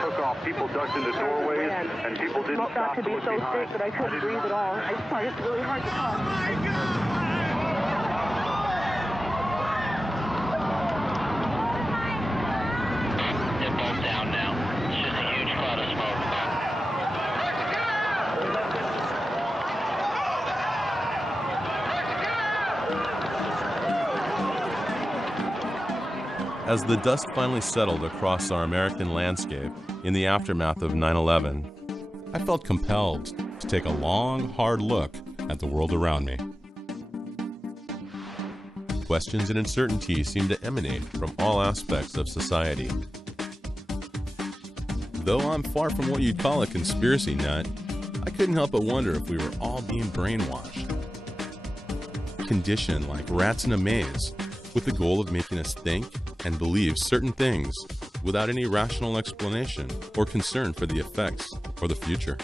took off. People ducked into doorways, and people didn't stop to be so sick that I couldn't breathe at all. I just find it's really hard to talk. They're both down now. It's just a huge cloud of smoke. As the dust finally settled across our American landscape in the aftermath of 9/11, I felt compelled to take a long, hard look at the world around me. Questions and uncertainty seemed to emanate from all aspects of society. Though I'm far from what you'd call a conspiracy nut, I couldn't help but wonder if we were all being brainwashed. Conditioned like rats in a maze, with the goal of making us think and believe certain things without any rational explanation or concern for the effects or the future.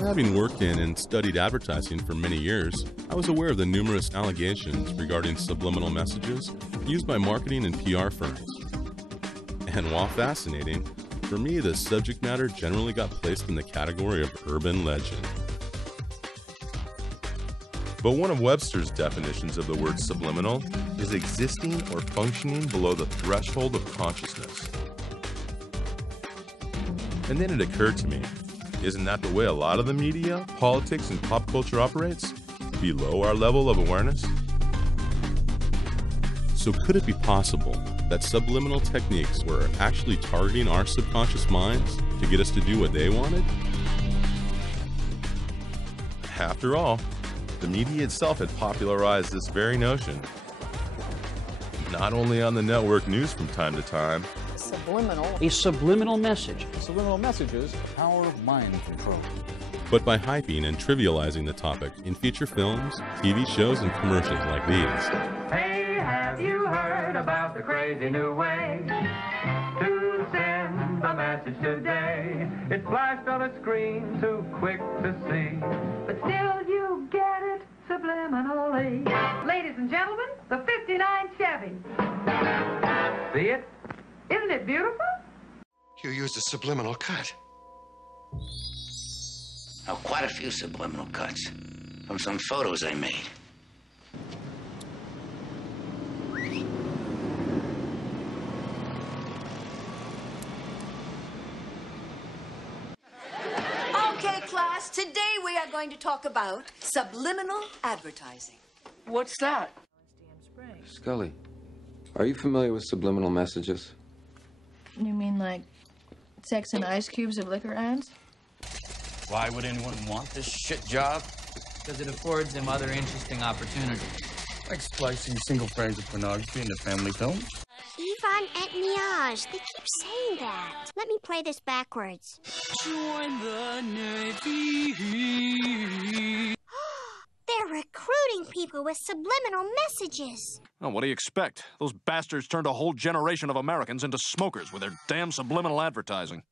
Having worked in and studied advertising for many years, I was aware of the numerous allegations regarding subliminal messages used by marketing and PR firms. And while fascinating, for me the subject matter generally got placed in the category of urban legend. But one of Webster's definitions of the word subliminal is existing or functioning below the threshold of consciousness. And then it occurred to me, isn't that the way a lot of the media, politics, and pop culture operates? Below our level of awareness? So could it be possible that subliminal techniques were actually targeting our subconscious minds to get us to do what they wanted? After all, the media itself had popularized this very notion, not only on the network news from time to time. Subliminal. A subliminal message. Subliminal messages, the power of mind control. But by hyping and trivializing the topic in feature films, TV shows, and commercials like these. Hey, have you heard about the crazy new way to send a message today? It's flashed on a screen, too quick to see, but still you get it subliminally. Ladies and gentlemen, the 59 Chevy. See it? Isn't it beautiful? You used a subliminal cut. Oh, quite a few subliminal cuts from some photos I made. Okay, class, today we are going to talk about subliminal advertising. What's that? Scully, are you familiar with subliminal messages? You mean like sex and ice cubes of liquor ads? Why would anyone want this shit job? Because it affords them other interesting opportunities. Like splicing single frames of pornography into family films? Yvonne et Miage. They keep saying that. Let me play this backwards. Join the Navy. They're recruiting people with subliminal messages. Oh, what do you expect? Those bastards turned a whole generation of Americans into smokers with their damn subliminal advertising.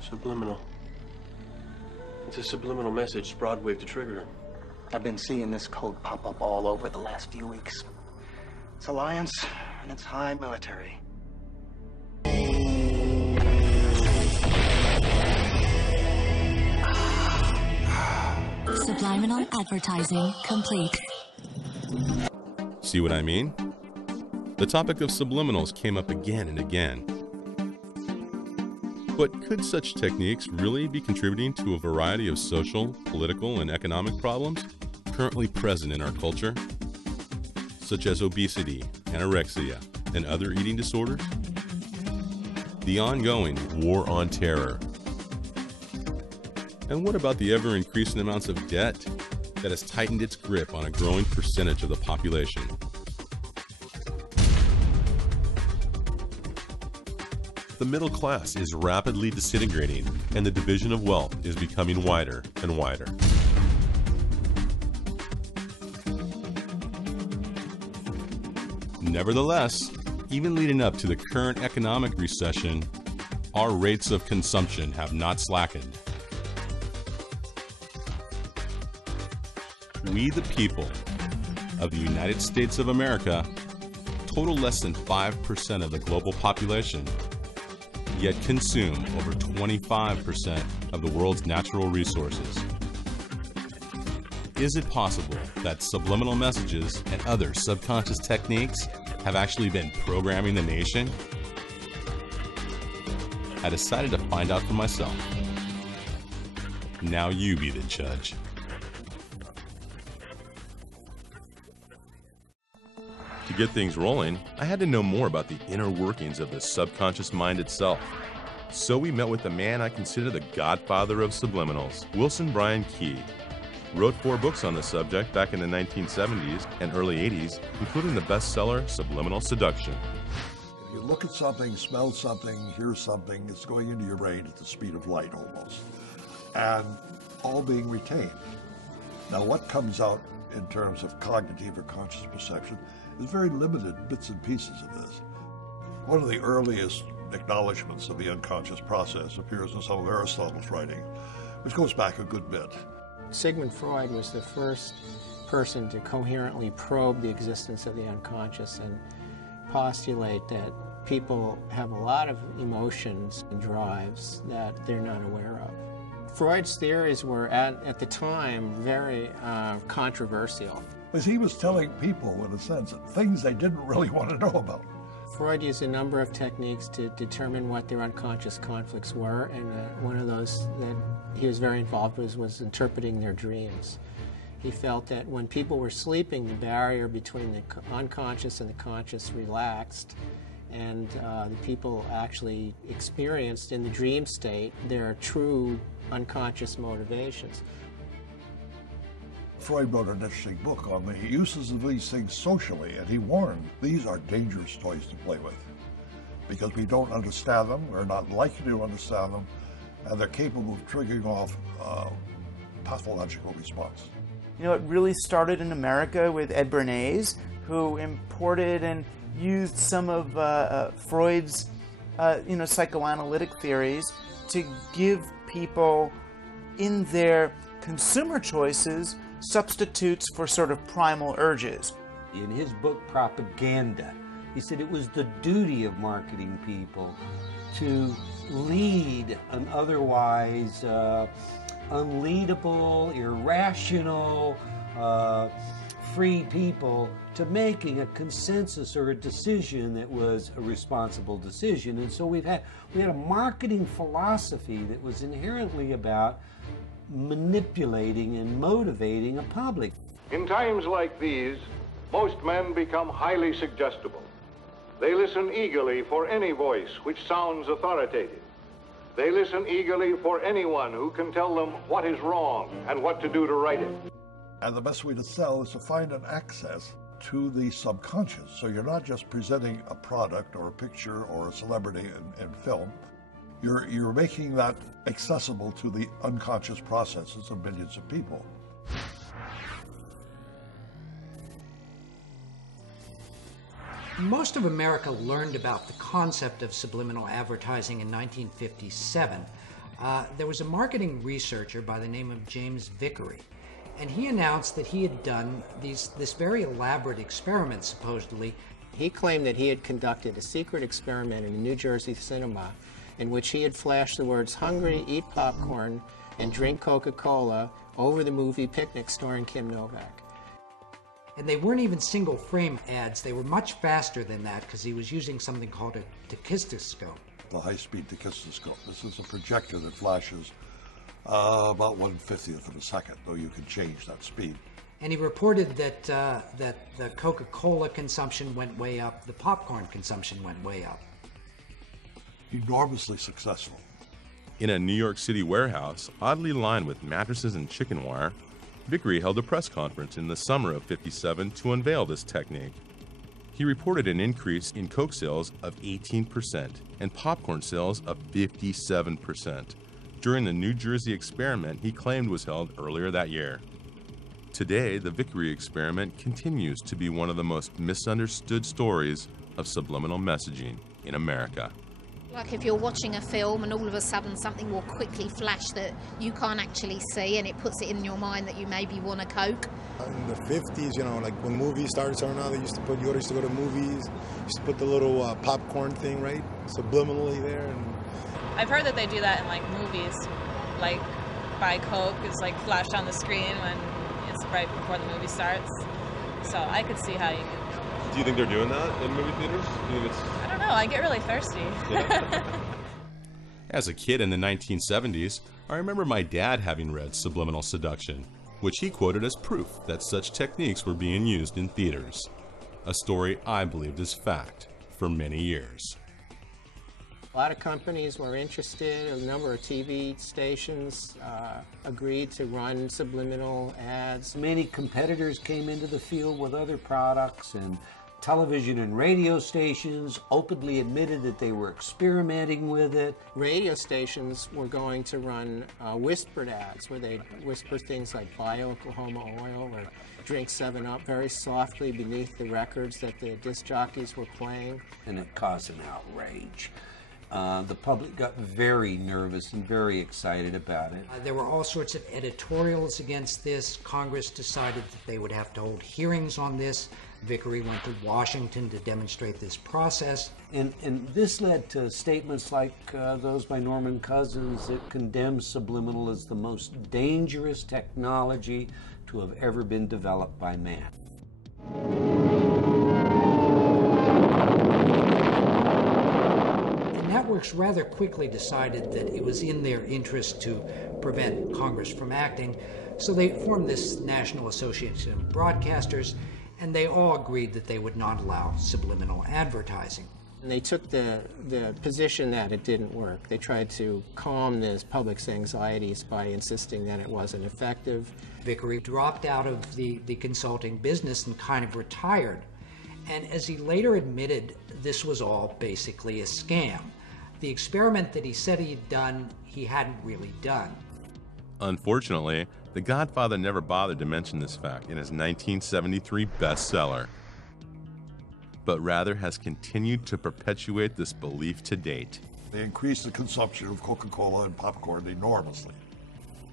Subliminal. It's a subliminal message Broadwave to trigger. I've been seeing this code pop up all over the last few weeks. It's Alliance, and it's high military. Subliminal advertising complete. See what I mean? The topic of subliminals came up again and again. But could such techniques really be contributing to a variety of social, political, and economic problems currently present in our culture, such as obesity, anorexia, and other eating disorders? The ongoing war on terror. And what about the ever-increasing amounts of debt that has tightened its grip on a growing percentage of the population? The middle class is rapidly disintegrating, and the division of wealth is becoming wider and wider. Nevertheless, even leading up to the current economic recession, our rates of consumption have not slackened. We, the people of the United States of America, total less than 5% of the global population, yet consume over 25% of the world's natural resources. Is it possible that subliminal messages and other subconscious techniques have actually been programming the nation? I decided to find out for myself. Now you be the judge. To get things rolling, I had to know more about the inner workings of the subconscious mind itself. So we met with the man I consider the godfather of subliminals, Wilson Bryan Key. Wrote 4 books on the subject back in the 1970s and early 80s, including the bestseller Subliminal Seduction. If you look at something, smell something, hear something, it's going into your brain at the speed of light almost, and all being retained. Now what comes out in terms of cognitive or conscious perception is very limited bits and pieces of this. One of the earliest acknowledgments of the unconscious process appears in some of Aristotle's writing, which goes back a good bit. Sigmund Freud was the first person to coherently probe the existence of the unconscious and postulate that people have a lot of emotions and drives that they're not aware of. Freud's theories were, at the time, very controversial. Because he was telling people, in a sense, things they didn't really want to know about. Freud used a number of techniques to determine what their unconscious conflicts were, and one of those that he was very involved with was interpreting their dreams. He felt that when people were sleeping, the barrier between the unconscious and the conscious relaxed, and the people actually experienced in the dream state their true unconscious motivations. Freud wrote an interesting book on the uses of these things socially, and he warned these are dangerous toys to play with because we don't understand them, we're not likely to understand them, and they're capable of triggering off a pathological response. You know, it really started in America with Ed Bernays, who imported and used some of Freud's psychoanalytic theories to give people in their consumer choices substitutes for sort of primal urges. In his book, Propaganda, he said it was the duty of marketing people to lead an otherwise unleadable, irrational, free people to making a consensus or a decision that was a responsible decision. And so we had a marketing philosophy that was inherently about manipulating and motivating a public. In times like these, most men become highly suggestible. They listen eagerly for any voice which sounds authoritative. They listen eagerly for anyone who can tell them what is wrong and what to do to right it. And the best way to sell is to find an access to the subconscious. So you're not just presenting a product or a picture or a celebrity in film. You're making that accessible to the unconscious processes of millions of people. Most of America learned about the concept of subliminal advertising in 1957. There was a marketing researcher by the name of James Vickery, and he announced that he had done this very elaborate experiment, supposedly. He claimed that he had conducted a secret experiment in a New Jersey cinema in which he had flashed the words "hungry, eat popcorn, and drink Coca-Cola" over the movie Picnic starring Kim Novak. And they weren't even single frame ads. They were much faster than that because he was using something called a tachistoscope. The high-speed tachistoscope. This is a projector that flashes about 1/50th of a second, though you can change that speed. And he reported that the Coca-Cola consumption went way up, the popcorn consumption went way up. Enormously successful. In a New York City warehouse, oddly lined with mattresses and chicken wire, Vickery held a press conference in the summer of '57 to unveil this technique. He reported an increase in Coke sales of 18% and popcorn sales of 57% during the New Jersey experiment he claimed was held earlier that year. Today, the Vickery experiment continues to be one of the most misunderstood stories of subliminal messaging in America. Like if you're watching a film and all of a sudden something will quickly flash that you can't actually see, and it puts it in your mind that you maybe want a Coke. In the 50s, you know, like when movies started turning on, they used to put, you used to go to movies, used to put the little popcorn thing, right, subliminally there. And I've heard that they do that in like movies, like buy Coke is like flashed on the screen when it's right before the movie starts. So I could see how you could. Do you think they're doing that in movie theaters? Do you think it's... I don't know, I get really thirsty. Yeah. As a kid in the 1970s, I remember my dad having read Subliminal Seduction, which he quoted as proof that such techniques were being used in theaters. A story I believed as fact for many years. A lot of companies were interested. A number of TV stations agreed to run subliminal ads. Many competitors came into the field with other products, and television and radio stations openly admitted that they were experimenting with it. Radio stations were going to run whispered ads where they'd whisper things like buy Oklahoma oil or drink 7-Up very softly beneath the records that the disc jockeys were playing. And it caused an outrage. The public got very nervous and very excited about it. There were all sorts of editorials against this. Congress decided that they would have to hold hearings on this. Vickery went to Washington to demonstrate this process. And this led to statements like those by Norman Cousins that condemned subliminal as the most dangerous technology to have ever been developed by man. Networks rather quickly decided that it was in their interest to prevent Congress from acting, so they formed this National Association of Broadcasters, and they all agreed that they would not allow subliminal advertising. And they took the position that it didn't work. They tried to calm the public's anxieties by insisting that it wasn't effective. Vickery dropped out of the consulting business and kind of retired. And as he later admitted, this was all basically a scam. The experiment that he said he'd done, he hadn't really done. Unfortunately, The Godfather never bothered to mention this fact in his 1973 bestseller, but rather has continued to perpetuate this belief to date. They increased the consumption of Coca-Cola and popcorn enormously.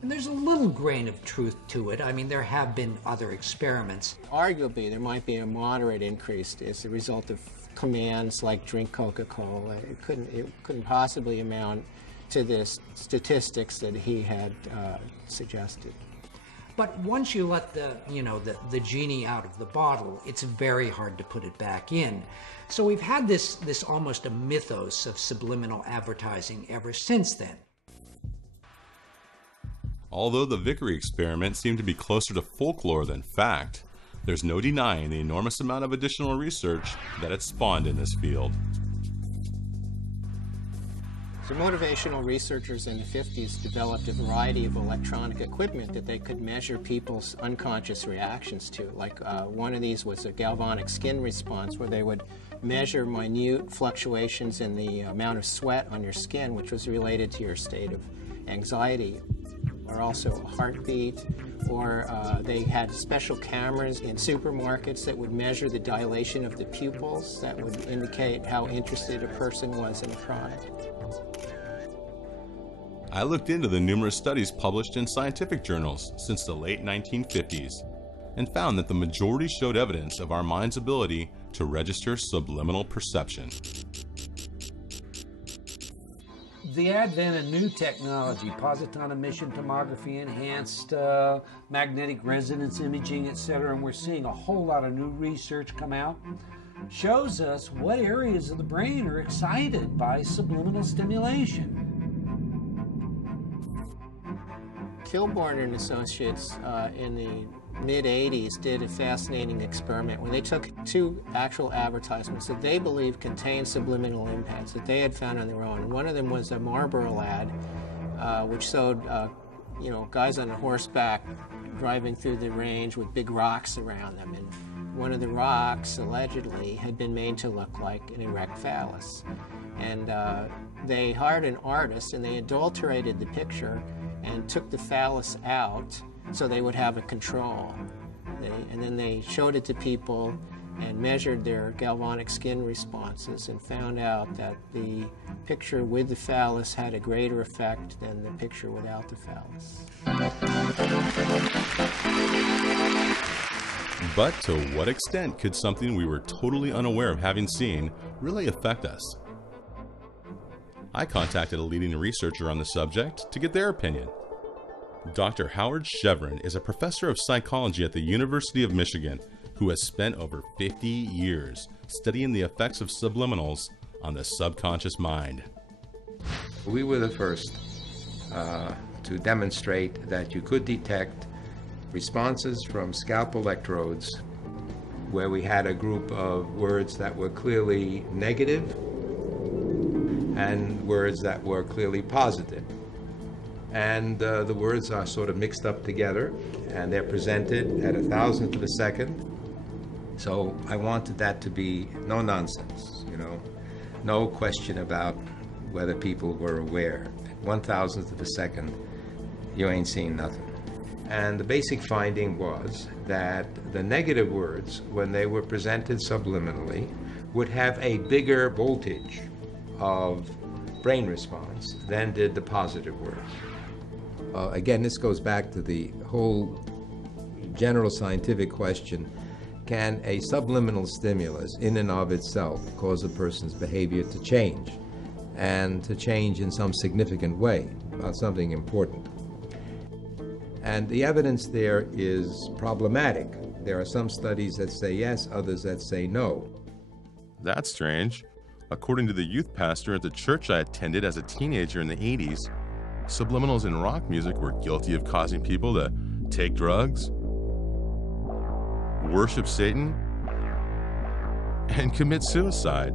And there's a little grain of truth to it. I mean, there have been other experiments. Arguably, there might be a moderate increase as a result of commands like drink Coca-Cola. It couldn't possibly amount to the statistics that he had suggested. But once you let the genie out of the bottle, it's very hard to put it back in. So we've had this almost a mythos of subliminal advertising ever since then. Although the Vickery experiment seemed to be closer to folklore than fact, there's no denying the enormous amount of additional research that it spawned in this field. So motivational researchers in the 50s developed a variety of electronic equipment that they could measure people's unconscious reactions to. Like one of these was a galvanic skin response, where they would measure minute fluctuations in the amount of sweat on your skin, which was related to your state of anxiety, or also a heartbeat. Or they had special cameras in supermarkets that would measure the dilation of the pupils that would indicate how interested a person was in a product. I looked into the numerous studies published in scientific journals since the late 1950s and found that the majority showed evidence of our mind's ability to register subliminal perception. The advent of new technology, positron emission tomography, enhanced magnetic resonance imaging, etc., and we're seeing a whole lot of new research come out, shows us what areas of the brain are excited by subliminal stimulation. Kilborn and Associates in the mid-'80s did a fascinating experiment where they took two actual advertisements that they believed contained subliminal impacts that they had found on their own. One of them was a Marlboro ad, which showed guys on a horseback driving through the range with big rocks around them, and one of the rocks allegedly had been made to look like an erect phallus. And they hired an artist and they adulterated the picture and took the phallus out so they would have a control. And then they showed it to people and measured their galvanic skin responses and found out that the picture with the phallus had a greater effect than the picture without the phallus. But to what extent could something we were totally unaware of having seen really affect us? I contacted a leading researcher on the subject to get their opinion. Dr. Howard Chevron is a professor of psychology at the University of Michigan who has spent over 50 years studying the effects of subliminals on the subconscious mind. We were the first to demonstrate that you could detect responses from scalp electrodes where we had a group of words that were clearly negative and words that were clearly positive. And the words are sort of mixed up together, and they're presented at 1,000th of a second. So I wanted that to be no nonsense, you know, no question about whether people were aware. At 1,000th of a second, you ain't seen nothing. And the basic finding was that the negative words, when they were presented subliminally, would have a bigger voltage of brain response than did the positive words. Again, this goes back to the whole general scientific question, can a subliminal stimulus in and of itself cause a person's behavior to change, and to change in some significant way about something important? And the evidence there is problematic. There are some studies that say yes, others that say no. That's strange. According to the youth pastor at the church I attended as a teenager in the 80s, subliminals in rock music were guilty of causing people to take drugs, worship Satan, and commit suicide.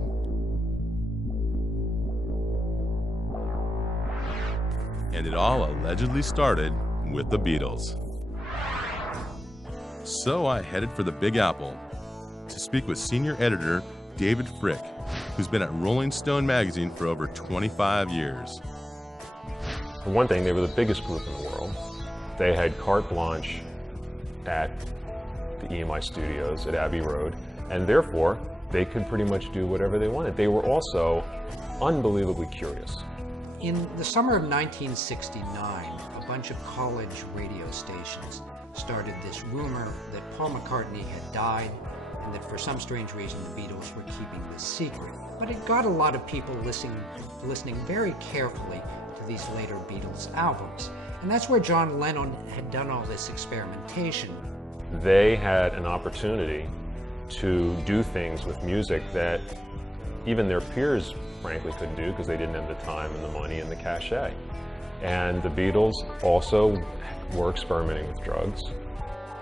And it all allegedly started with the Beatles. So I headed for the Big Apple to speak with senior editor David Frick, who's been at Rolling Stone magazine for over 25 years. For one thing, they were the biggest group in the world. They had carte blanche at the EMI studios at Abbey Road, and therefore they could pretty much do whatever they wanted. They were also unbelievably curious. In the summer of 1969, a bunch of college radio stations started this rumor that Paul McCartney had died and that for some strange reason the Beatles were keeping this secret. But it got a lot of people listening very carefully to these later Beatles albums. And that's where John Lennon had done all this experimentation. They had an opportunity to do things with music that even their peers frankly couldn't do because they didn't have the time and the money and the cachet. And the Beatles also were experimenting with drugs.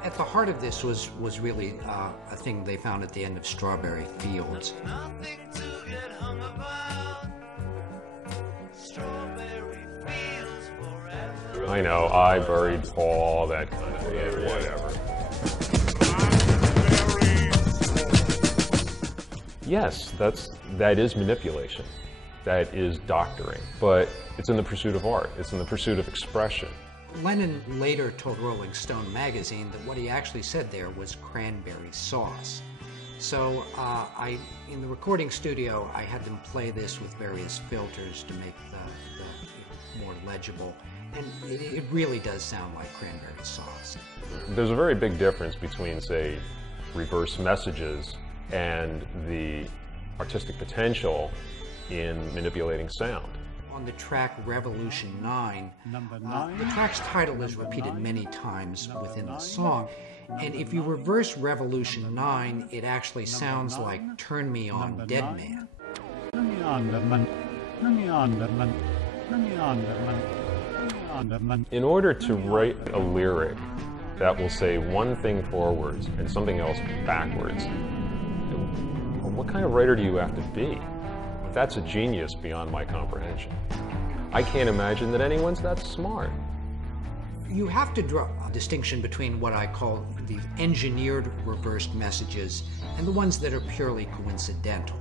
At the heart of this was really a thing they found at the end of Strawberry Fields. I know, I buried Paul, that kind of thing, whatever. Yes, that is manipulation. That is doctoring. But it's in the pursuit of art. It's in the pursuit of expression. Lennon later told Rolling Stone magazine that what he actually said there was cranberry sauce. So in the recording studio, I had them play this with various filters to make the more legible. And it really does sound like cranberry sauce. There's a very big difference between, say, reverse messages and the artistic potential in manipulating sound. On the track Revolution 9, the track's title is repeated many times within the song. And if you reverse Revolution 9, it actually sounds like Turn Me On, Dead Man. In order to write a lyric that will say one thing forwards and something else backwards, what kind of writer do you have to be? That's a genius beyond my comprehension. I can't imagine that anyone's that smart. You have to draw a distinction between what I call the engineered reversed messages and the ones that are purely coincidental.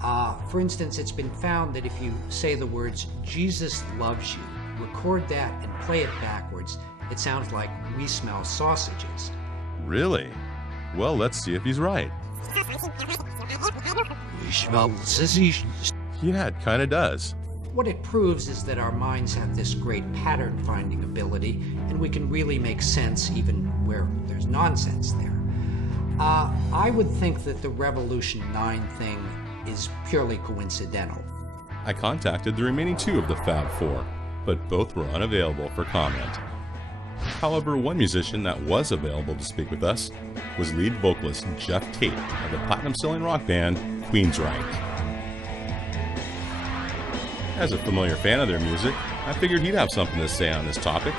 For instance, it's been found that if you say the words, Jesus loves you, record that and play it backwards, it sounds like we smell sausages. Really? Well, let's see if he's right. Yeah, it kind of does. What it proves is that our minds have this great pattern-finding ability, and we can really make sense even where there's nonsense there. I would think that the Revolution 9 thing is purely coincidental. I contacted the remaining two of the Fab Four, but both were unavailable for comment. However, one musician that was available to speak with us was lead vocalist Jeff Tate of the platinum-selling rock band Queensryche. As a familiar fan of their music, I figured he'd have something to say on this topic.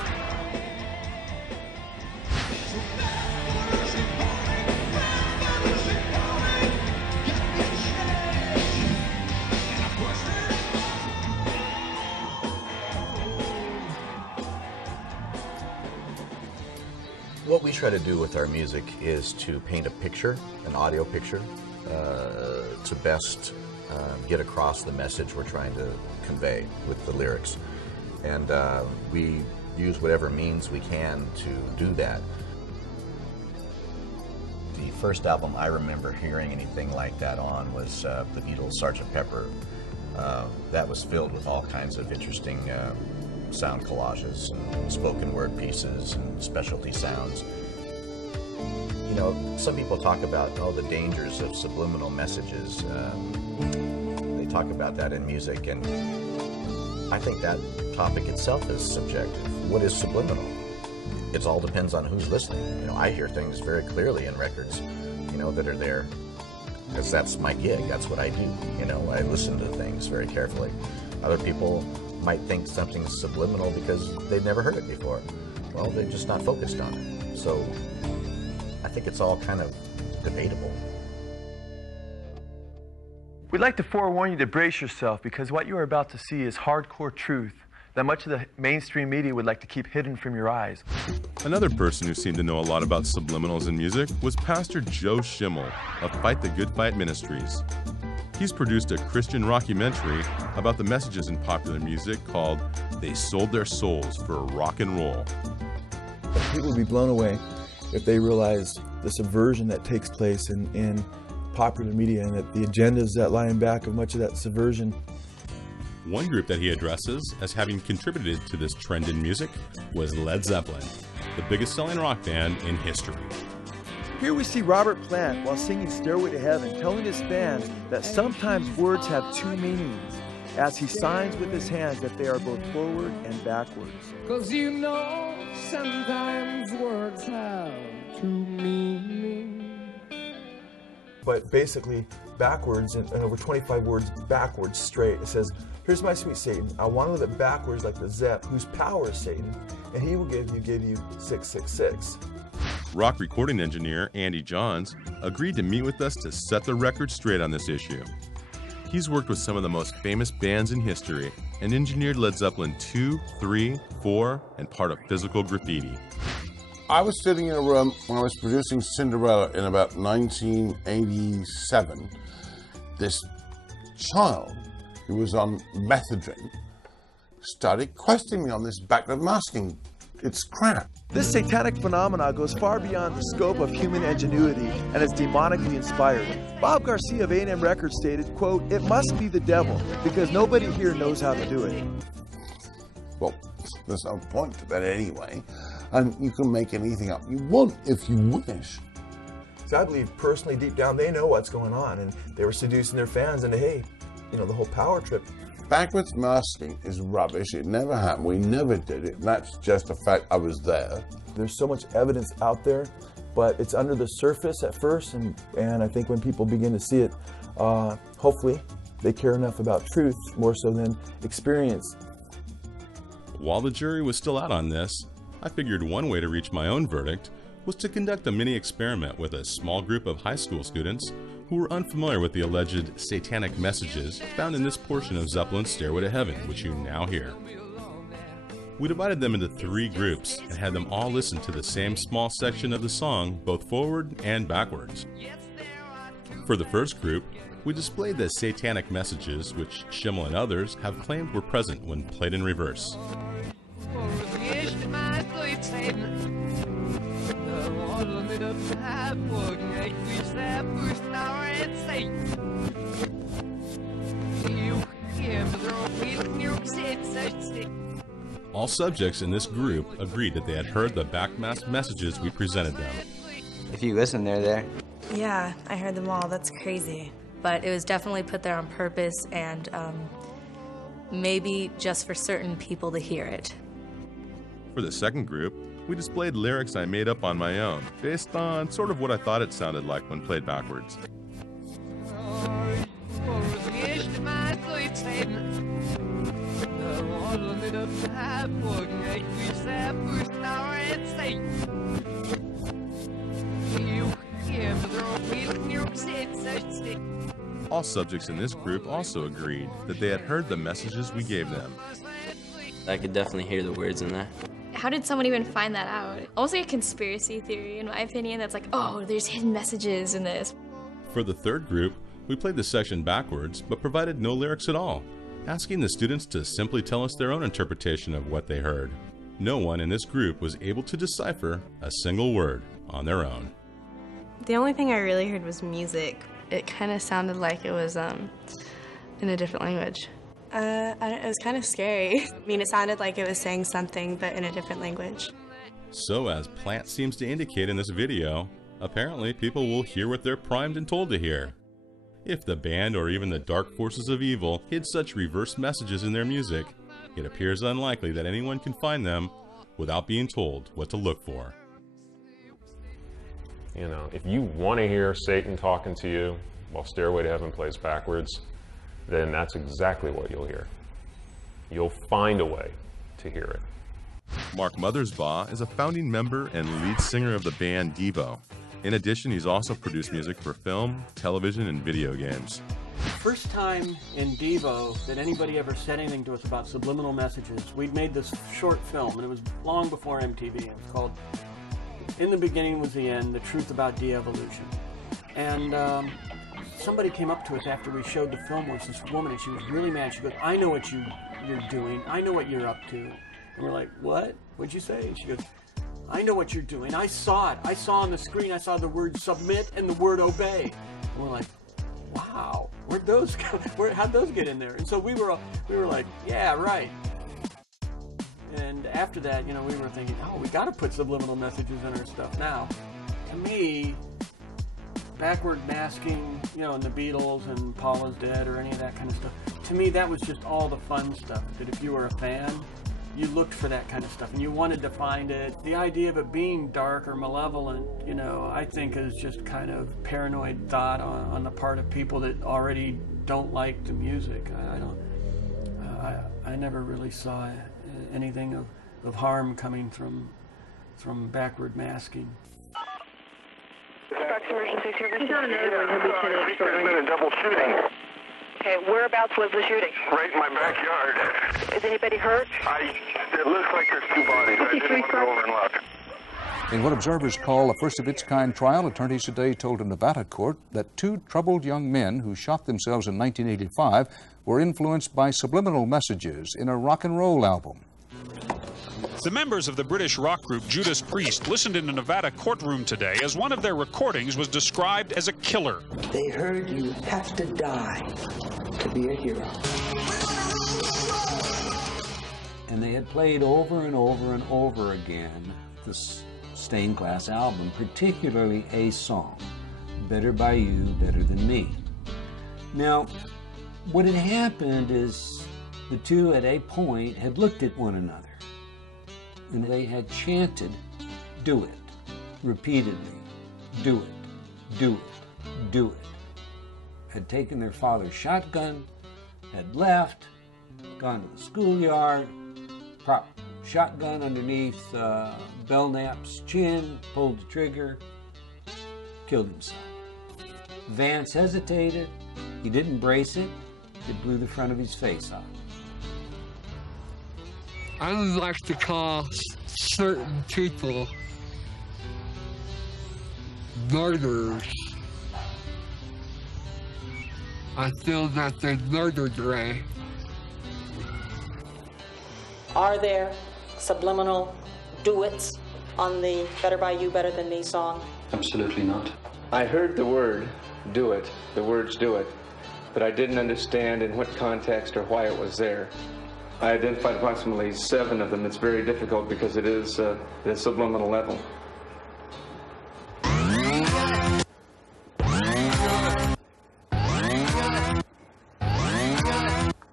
What we try to do with our music is to paint a picture, an audio picture, to best get across the message we're trying to convey with the lyrics. And we use whatever means we can to do that. The first album I remember hearing anything like that on was the Beatles' Sgt. Pepper. That was filled with all kinds of interesting sound collages and spoken word pieces and specialty sounds. You know, some people talk about, the dangers of subliminal messages. They talk about that in music, and I think that topic itself is subjective. What is subliminal? It all depends on who's listening. You know, I hear things very clearly in records, that are there, because that's my gig, that's what I do. I listen to things very carefully. Other people might think something's subliminal because they've never heard it before. Well, they're just not focused on it. So I think it's all kind of debatable. We'd like to forewarn you to brace yourself, because what you are about to see is hardcore truth that much of the mainstream media would like to keep hidden from your eyes. Another person who seemed to know a lot about subliminals in music was Pastor Joe Schimmel of Fight the Good Fight Ministries. He's produced a Christian rockumentary about the messages in popular music called They Sold Their Souls for Rock and Roll. People would be blown away if they realized the subversion that takes place in popular media, and that the agendas that lie in back of much of that subversion. One group that he addresses as having contributed to this trend in music was Led Zeppelin, the biggest selling rock band in history. Here we see Robert Plant, while singing Stairway to Heaven, telling his fans that sometimes words have two meanings, as he signs with his hands that they are both forward and backwards. 'Cause sometimes words have two meanings. But basically, backwards, and over 25 words backwards straight, it says, "Here's my sweet Satan. I want to live it backwards like the Zepp, whose power is Satan, and he will give you 666. Rock recording engineer Andy Johns agreed to meet with us to set the record straight on this issue. He's worked with some of the most famous bands in history and engineered Led Zeppelin 2, 3, 4, and part of Physical Graffiti. I was sitting in a room when I was producing Cinderella in about 1987. This child who was on methadone started questioning me on this backward masking. It's crap. This satanic phenomena goes far beyond the scope of human ingenuity and is demonically inspired. Bob Garcia of A&M Records stated, quote, "It must be the devil because nobody here knows how to do it." Well, there's no point to that anyway. And you can make anything up you want if you wish. So I believe personally, deep down, they know what's going on, and they were seducing their fans into, hey, the whole power trip. Backwards masking is rubbish. It never happened. We never did it. That's just a fact. I was there. There's so much evidence out there, but it's under the surface at first, and I think when people begin to see it, hopefully they care enough about truth more so than experience. While the jury was still out on this, I figured one way to reach my own verdict was to conduct a mini experiment with a small group of high school students who were unfamiliar with the alleged satanic messages found in this portion of Zeppelin's Stairway to Heaven, which you now hear. We divided them into 3 groups and had them all listen to the same small section of the song, both forward and backwards. For the first group, we displayed the satanic messages which Schimmel and others have claimed were present when played in reverse. All subjects in this group agreed that they had heard the backmasked messages we presented them. If you listen, they're there. Yeah, I heard them all. That's crazy. But it was definitely put there on purpose and maybe just for certain people to hear it. For the second group, we displayed lyrics I made up on my own, based on sort of what I thought it sounded like when played backwards. All subjects in this group also agreed that they had heard the messages we gave them. I could definitely hear the words in that. How did someone even find that out? Almost like a conspiracy theory, in my opinion, that's like, oh, there's hidden messages in this. For the third group, we played the section backwards, but provided no lyrics at all, asking the students to simply tell us their own interpretation of what they heard. No one in this group was able to decipher a single word on their own. The only thing I really heard was music. It kind of sounded like it was in a different language. It was kind of scary. I mean, it sounded like it was saying something, but in a different language. So, as Plant seems to indicate in this video, apparently people will hear what they're primed and told to hear. If the band or even the dark forces of evil hid such reverse messages in their music, it appears unlikely that anyone can find them without being told what to look for. You know, if you want to hear Satan talking to you while Stairway to Heaven plays backwards, then that's exactly what you'll hear. You'll find a way to hear it. Mark Mothersbaugh is a founding member and lead singer of the band Devo. In addition, he's also produced music for film, television, and video games. First time in Devo that anybody ever said anything to us about subliminal messages, we'd made this short film, and it was long before MTV. It was called In the Beginning Was the End, The Truth About De-Evolution. And somebody came up to us after we showed the film once, this woman, and she was really mad. She goes, I know what you're doing. I know what you're up to. And we're like, what? What'd you say? And she goes, I know what you're doing. I saw it. I saw on the screen, I saw the word submit and the word obey. And we're like, wow, where'd those go? How'd those get in there? And so we were like, yeah, right. And after that, you know, we were thinking, oh, we got to put subliminal messages in our stuff now. To me, backward masking, you know, and the Beatles and Paula's Dead or any of that kind of stuff, to me, that was just all the fun stuff. That if you were a fan, you looked for that kind of stuff and you wanted to find it. The idea of it being dark or malevolent, you know, I think is just kind of paranoid thought on the part of people that already don't like the music. I never really saw anything of harm coming from backward masking. Emergency service. He's been a double shooting. Okay, whereabouts was the shooting? Right in my backyard. Is anybody hurt? It looks like there's two bodies. I didn't want to go over and look. In what observers call a first-of-its-kind trial, attorneys today told a Nevada court that two troubled young men who shot themselves in 1985 were influenced by subliminal messages in a rock and roll album. The members of the British rock group Judas Priest listened in a Nevada courtroom today as one of their recordings was described as a killer. They heard you have to die to be a hero. And they had played over and over and over again this stained glass album, particularly a song, Better By You, Better Than Me. Now, what had happened is the two at a point had looked at one another and they had chanted, do it, repeatedly, do it, do it, do it. Had taken their father's shotgun, had left, gone to the schoolyard, propped shotgun underneath Belknap's chin, pulled the trigger, killed himself. Vance hesitated, he didn't brace it, it blew the front of his face off. I would like to call certain people murderers. I feel that they murdered Ray. Are there subliminal do-its on the Better By You, Better Than Me song? Absolutely not. I heard the word, do it, the words do it, but I didn't understand in what context or why it was there. I identified approximately 7 of them. It's very difficult because it is the subliminal level.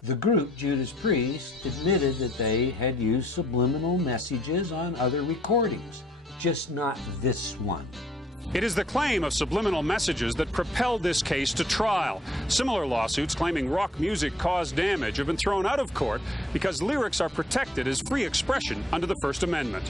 The group, Judas Priest, admitted that they had used subliminal messages on other recordings, just not this one. It is the claim of subliminal messages that propelled this case to trial. Similar lawsuits claiming rock music caused damage have been thrown out of court because lyrics are protected as free expression under the First Amendment.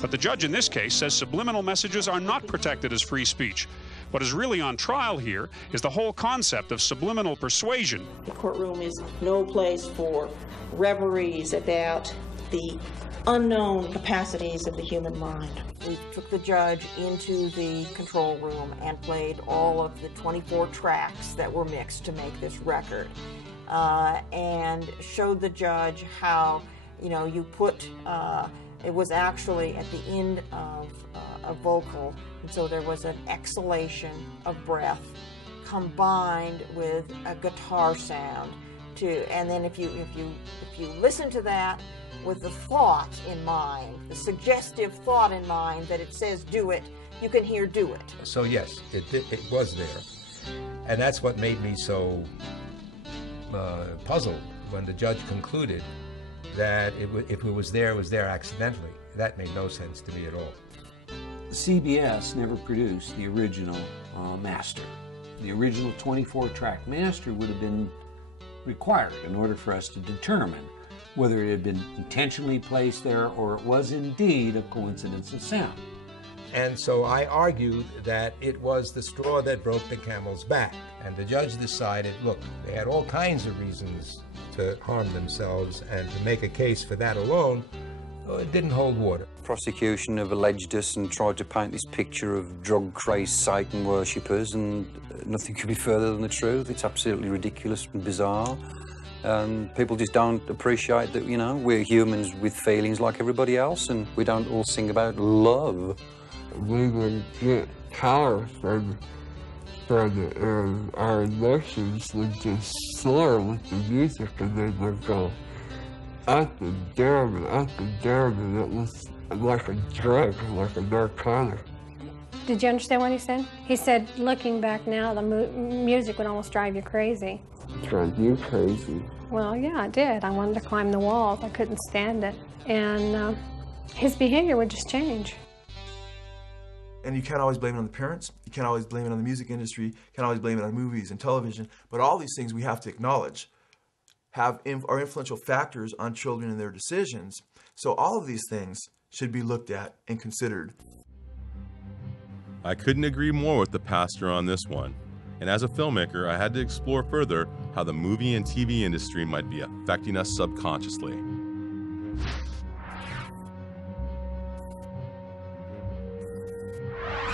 But the judge in this case says subliminal messages are not protected as free speech. What is really on trial here is the whole concept of subliminal persuasion. The courtroom is no place for reveries about the unknown capacities of the human mind. We took the judge into the control room and played all of the 24 tracks that were mixed to make this record, and showed the judge how, you put, it was actually at the end of a vocal, and so there was an exhalation of breath combined with a guitar sound and then if you listen to that with the thought in mind, the suggestive thought in mind that it says do it, you can hear do it. So yes, it was there. And that's what made me so puzzled when the judge concluded that if it was there accidentally. That made no sense to me at all. CBS never produced the original master. The original 24-track master would have been required in order for us to determine whether it had been intentionally placed there or it was indeed a coincidence of sound. And so I argued that it was the straw that broke the camel's back. And the judge decided, look, they had all kinds of reasons to harm themselves, and to make a case for that alone, it didn't hold water. Prosecution have alleged us and tried to paint this picture of drug-crazed Satan worshippers, and nothing could be further than the truth. It's absolutely ridiculous and bizarre. And people just don't appreciate that, we're humans with feelings like everybody else, and we don't all sing about love. We would get power from our emotions would just soar with the music, and then would go up and down, and it was like a drug, like a narcotic. Did you understand what he said? He said, looking back now, the music would almost drive you crazy. Drive you crazy? Well, yeah, it did. I wanted to climb the walls. I couldn't stand it. And his behavior would just change. And you can't always blame it on the parents. You can't always blame it on the music industry. You can't always blame it on movies and television. But all these things we have to acknowledge are influential factors on children and their decisions. So all of these things should be looked at and considered. I couldn't agree more with the pastor on this one. And as a filmmaker, I had to explore further how the movie and TV industry might be affecting us subconsciously.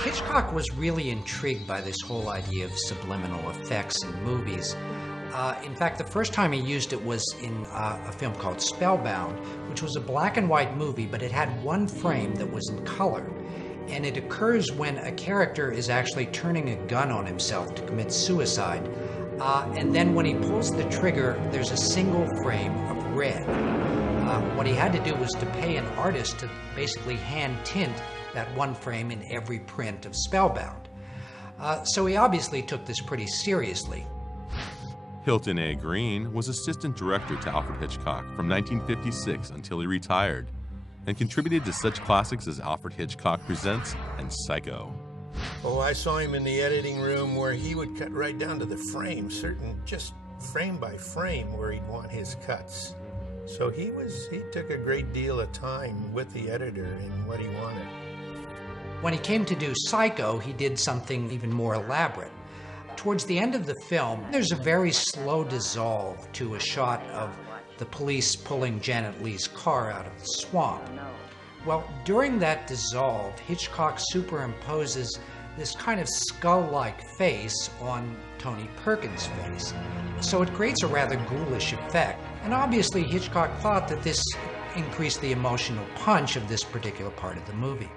Hitchcock was really intrigued by this whole idea of subliminal effects in movies. In fact, the first time he used it was in a film called Spellbound, which was a black and white movie, but it had one frame that was in color. And it occurs when a character is actually turning a gun on himself to commit suicide. And then when he pulls the trigger, there's a single frame of red. What he had to do was to pay an artist to basically hand tint that one frame in every print of Spellbound. So he obviously took this pretty seriously. Hilton A. Green was assistant director to Alfred Hitchcock from 1956 until he retired, and contributed to such classics as Alfred Hitchcock Presents and Psycho. Oh, I saw him in the editing room where he would cut right down to the frame, just frame by frame where he'd want his cuts. So he took a great deal of time with the editor in what he wanted. When he came to do Psycho, he did something even more elaborate. Towards the end of the film, there's a very slow dissolve to a shot of the police pulling Janet Leigh's car out of the swamp. Well, during that dissolve, Hitchcock superimposes this kind of skull-like face on Tony Perkins' face. So it creates a rather ghoulish effect. And obviously Hitchcock thought that this increased the emotional punch of this particular part of the movie.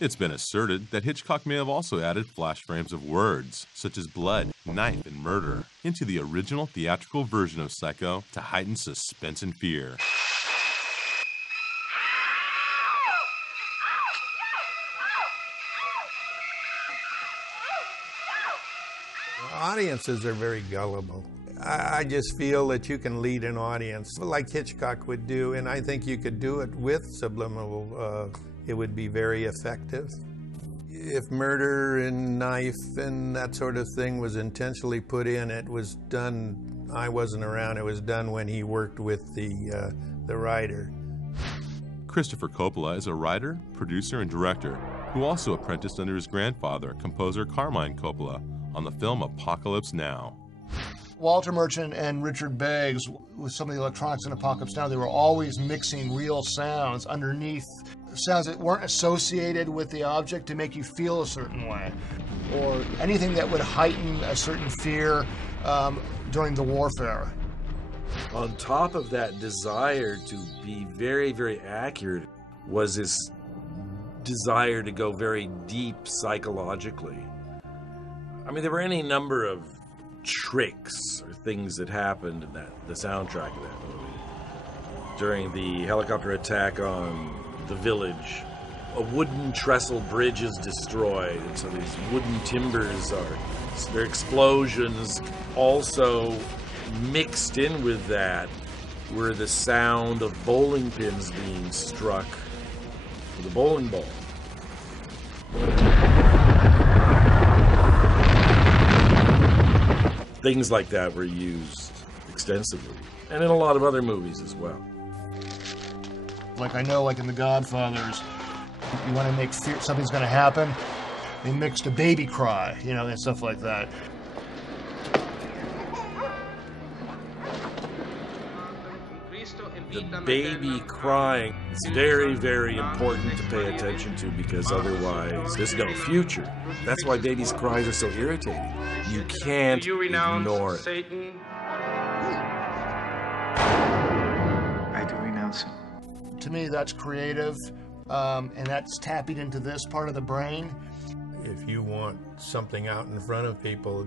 It's been asserted that Hitchcock may have also added flash frames of words, such as blood, knife, and murder, into the original theatrical version of Psycho to heighten suspense and fear. Audiences are very gullible. I just feel that you can lead an audience like Hitchcock would do, and I think you could do it with subliminal. It would be very effective. If murder and knife and that sort of thing was intentionally put in, it was done, I wasn't around, it was done when he worked with the writer. Christopher Coppola is a writer, producer, and director who also apprenticed under his grandfather, composer Carmine Coppola, on the film Apocalypse Now. Walter Merchant and Richard Beggs, with some of the electronics in Apocalypse Now, they were always mixing real sounds underneath sounds that weren't associated with the object to make you feel a certain way, or anything that would heighten a certain fear during the warfare. On top of that desire to be very, very accurate was this desire to go very deep psychologically. I mean, there were any number of tricks or things that happened in the soundtrack of that movie. During the helicopter attack on the village, a wooden trestle bridge is destroyed, and so these wooden timbers their explosions. Also mixed in with that were the sound of bowling pins being struck with a bowling ball. Things like that were used extensively, and in a lot of other movies as well. Like I know, like in The Godfathers, you want to make fear something's going to happen, they mixed a baby cry, you know, and stuff like that. The baby crying is very, very important to pay attention to, because otherwise there's no future. That's why babies' cries are so irritating. You can't ignore it. Satan? I do renounce him. To me, that's creative, and that's tapping into this part of the brain. If you want something out in front of people,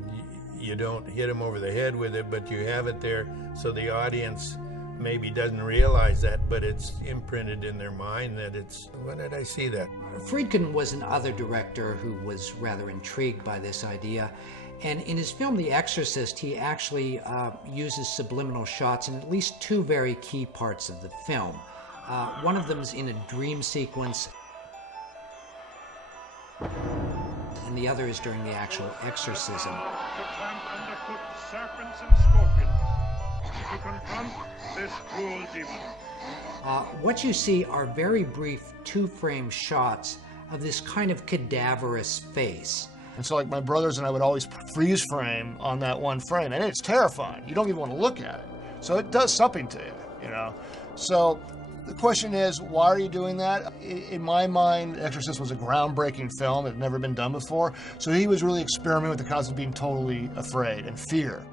you don't hit them over the head with it, but you have it there so the audience maybe doesn't realize that, but it's imprinted in their mind that it's, when did I see that? Friedkin was another director who was rather intrigued by this idea. And in his film, The Exorcist, he actually uses subliminal shots in at least two very key parts of the film. One of them is in a dream sequence, and the other is during the actual exorcism. To tramp underfoot serpents and scorpions, to confront this cruel demon. What you see are very brief two-frame shots of this kind of cadaverous face. And so like my brothers and I would always freeze frame on that one frame, and it's terrifying. You don't even want to look at it. So it does something to you, you know. So the question is, why are you doing that? In my mind, Exorcist was a groundbreaking film. It had never been done before. So he was really experimenting with the concept of being totally afraid and fear.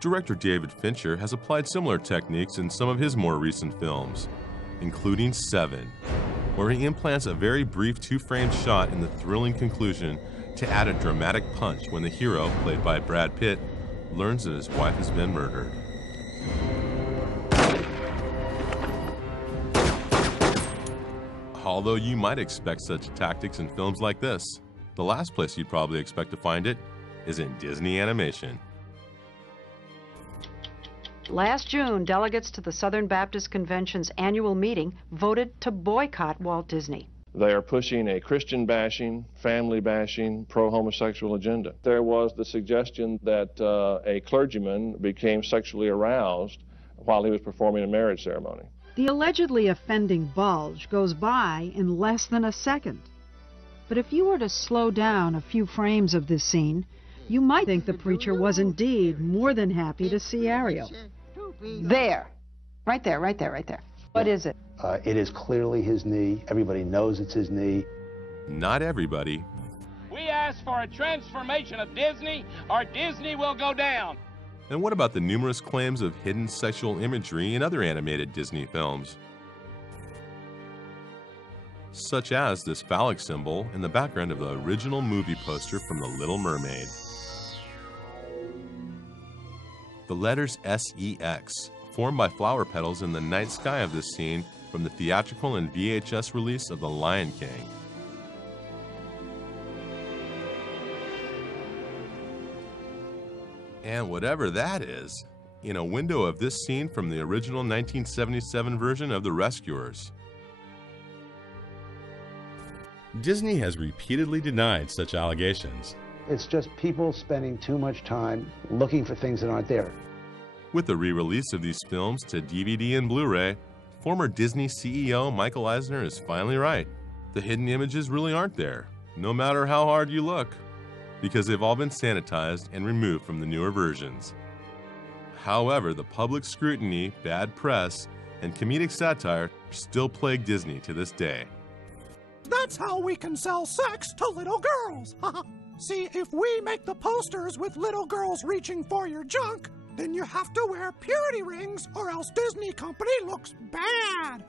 Director David Fincher has applied similar techniques in some of his more recent films, including Seven, where he implants a very brief two-frame shot in the thrilling conclusion to add a dramatic punch when the hero, played by Brad Pitt, learns that his wife has been murdered. Although you might expect such tactics in films like this, the last place you'd probably expect to find it is in Disney animation. Last June, delegates to the Southern Baptist Convention's annual meeting voted to boycott Walt Disney. They are pushing a Christian bashing, family bashing, pro-homosexual agenda. There was the suggestion that a clergyman became sexually aroused while he was performing a marriage ceremony. The allegedly offending bulge goes by in less than a second. But if you were to slow down a few frames of this scene, you might think the preacher was indeed more than happy to see Ariel. There. Right there, right there, right there. What is it? It is clearly his knee. Everybody knows it's his knee. Not everybody. We ask for a transformation of Disney, or Disney will go down. And what about the numerous claims of hidden sexual imagery in other animated Disney films? such as this phallic symbol in the background of the original movie poster from The Little Mermaid. The letters SEX, formed by flower petals in the night sky of this scene from the theatrical and VHS release of The Lion King. And whatever that is, in a window of this scene from the original 1977 version of The Rescuers. Disney has repeatedly denied such allegations. It's just people spending too much time looking for things that aren't there. With the re-release of these films to DVD and Blu-ray, former Disney CEO Michael Eisner is finally right. The hidden images really aren't there, no matter how hard you look, because they've all been sanitized and removed from the newer versions. However, the public scrutiny, bad press, and comedic satire still plague Disney to this day. That's how we can sell sex to little girls. See, if we make the posters with little girls reaching for your junk, then you have to wear purity rings or else Disney Company looks bad.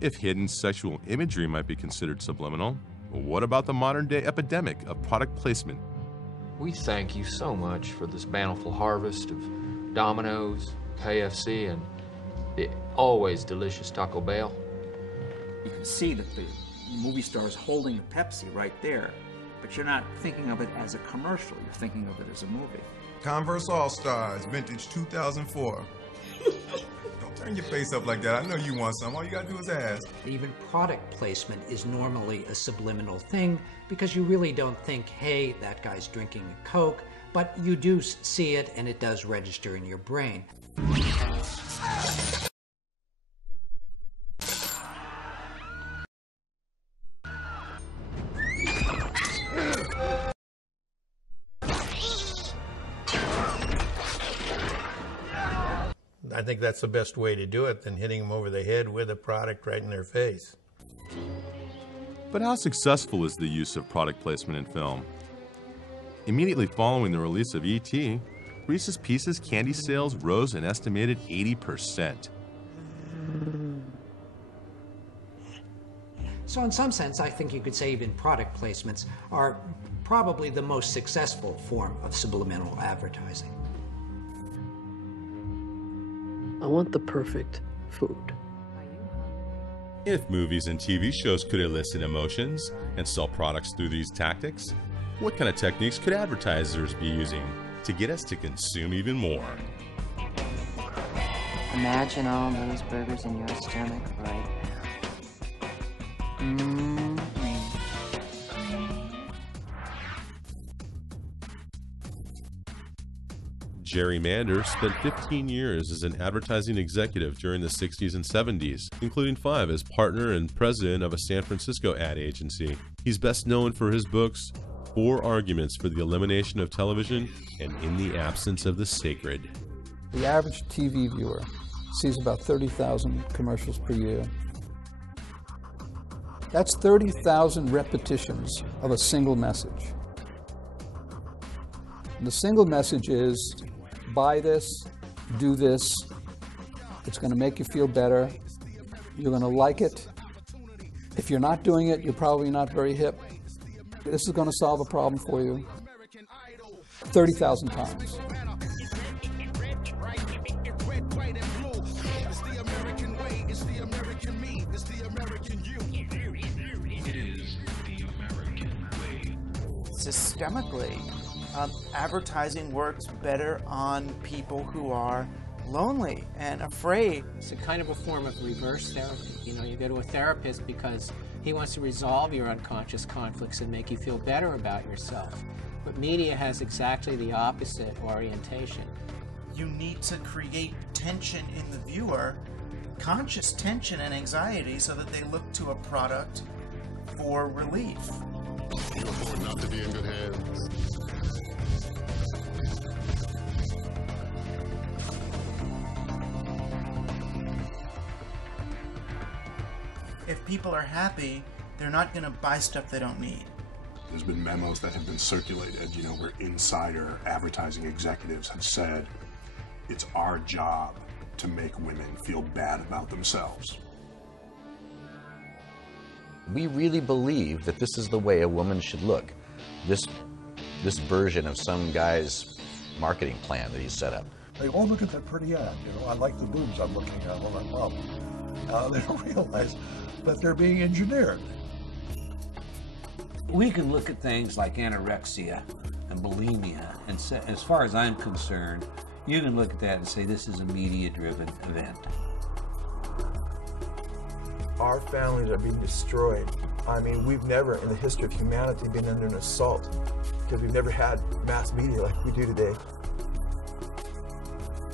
If hidden sexual imagery might be considered subliminal, what about the modern-day epidemic of product placement? We thank you so much for this bountiful harvest of Domino's, KFC, and the always delicious Taco Bell. You can see that the movie star is holding a Pepsi right there, but you're not thinking of it as a commercial, you're thinking of it as a movie. Converse All-Stars, vintage 2004. Don't turn your face up like that. I know you want some. All you gotta do is ask. Even product placement is normally a subliminal thing because you really don't think, hey, that guy's drinking a Coke, but you do see it and it does register in your brain. I think that's the best way to do it than hitting them over the head with a product right in their face. But how successful is the use of product placement in film? Immediately following the release of E.T., Reese's Pieces candy sales rose an estimated 80%. So in some sense, I think you could say even product placements are probably the most successful form of subliminal advertising. I want the perfect food. If movies and TV shows could elicit emotions and sell products through these tactics, what kind of techniques could advertisers be using to get us to consume even more? Imagine all those burgers in your stomach right now. Jerry Mander spent 15 years as an advertising executive during the 60s and 70s, including 5 as partner and president of a San Francisco ad agency. He's best known for his books, 4 Arguments for the Elimination of Television and In the Absence of the Sacred. The average TV viewer sees about 30,000 commercials per year. That's 30,000 repetitions of a single message. And the single message is, buy this, do this, it's going to make you feel better, you're going to like it. If you're not doing it, you're probably not very hip. This is going to solve a problem for you 30,000 times. Systemically, advertising works better on people who are lonely and afraid. It's a kind of a form of reverse therapy. You know, you go to a therapist because he wants to resolve your unconscious conflicts and make you feel better about yourself. But media has exactly the opposite orientation. You need to create tension in the viewer, conscious tension and anxiety, so that they look to a product for relief. You afford not to be in good hands. If people are happy, they're not going to buy stuff they don't need. There's been memos that have been circulated, you know, where insider advertising executives have said, it's our job to make women feel bad about themselves. We really believe that this is the way a woman should look. This version of some guy's marketing plan that he's set up. They all look at that pretty ad. You know, I like the boobs I'm looking at while I'm up. They don't realize that they're being engineered. We can look at things like anorexia and bulimia, and say, as far as I'm concerned, you can look at that and say this is a media-driven event. Our families are being destroyed. I mean, we've never, in the history of humanity, been under an assault because we've never had mass media like we do today.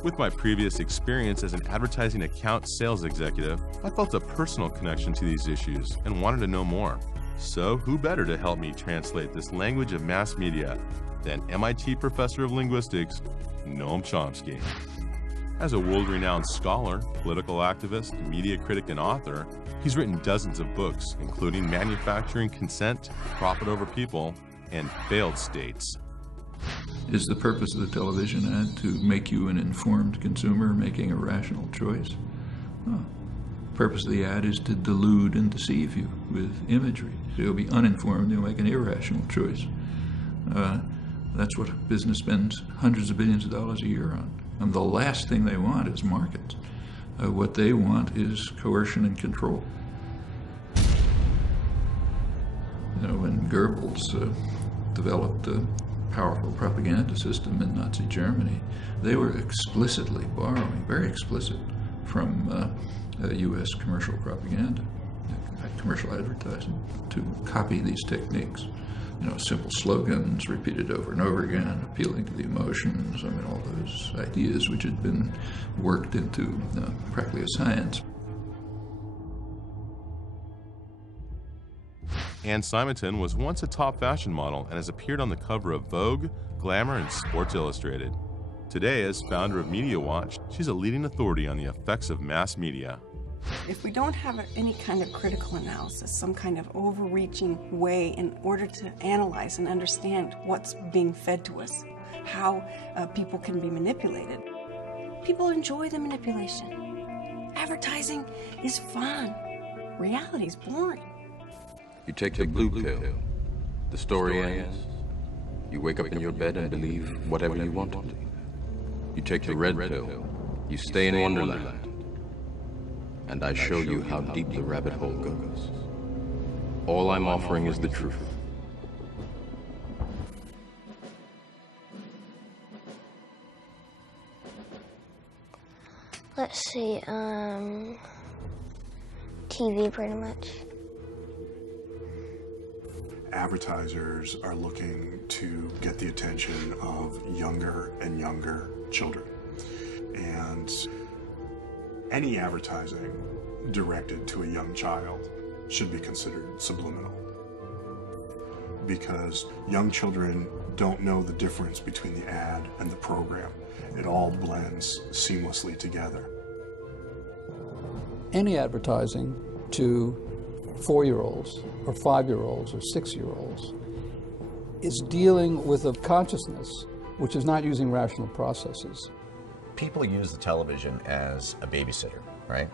With my previous experience as an advertising account sales executive, I felt a personal connection to these issues and wanted to know more. So who better to help me translate this language of mass media than MIT professor of linguistics, Noam Chomsky. As a world-renowned scholar, political activist, media critic, and author, he's written dozens of books, including Manufacturing Consent, Profit Over People, and Failed States. Is the purpose of the television ad to make you an informed consumer making a rational choice? No. The purpose of the ad is to delude and deceive you with imagery. So you'll be uninformed, you'll make an irrational choice. That's what business spends hundreds of billions of dollars a year on. And the last thing they want is markets. What they want is coercion and control. You know, when Goebbels developed a powerful propaganda system in Nazi Germany, they were explicitly borrowing, very explicit, from U.S. commercial propaganda, commercial advertising, to copy these techniques. You know, simple slogans repeated over and over again, appealing to the emotions. I mean, all those ideas which had been worked into practically a science. Anne Simonton was once a top fashion model and has appeared on the cover of Vogue, Glamour, and Sports Illustrated. Today, as founder of Media Watch, she's a leading authority on the effects of mass media. If we don't have any kind of critical analysis, some kind of overreaching way in order to analyze and understand what's being fed to us, how people can be manipulated, people enjoy the manipulation. Advertising is fun. Reality is boring. You take the blue pill, the story ends. You wake up in your bed and believe whatever you want to. You take the red pill, you stay in Wonderland. And I show you how deep the rabbit hole goes. All I'm offering is the truth. Let's see, TV pretty much. Advertisers are looking to get the attention of younger and younger children. And any advertising directed to a young child should be considered subliminal, because young children don't know the difference between the ad and the program. It all blends seamlessly together. Any advertising to 4-year-olds or 5-year-olds or 6-year-olds is dealing with a consciousness which is not using rational processes. People use the television as a babysitter, right?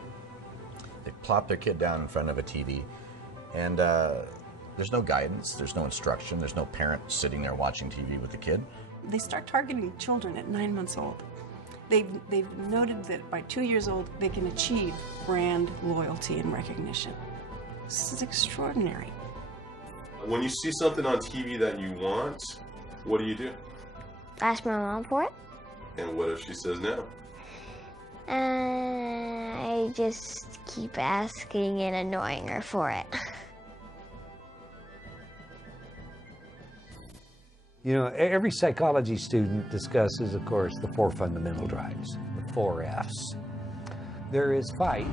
They plop their kid down in front of a TV, and there's no guidance, there's no instruction, there's no parent sitting there watching TV with the kid. They start targeting children at 9 months old. They've noted that by 2 years old, they can achieve brand loyalty and recognition. This is extraordinary. When you see something on TV that you want, what do? Ask my mom for it. And what if she says no? I just keep asking and annoying her for it. You know, every psychology student discusses, of course, the 4 fundamental drives, the 4 F's. There is fight,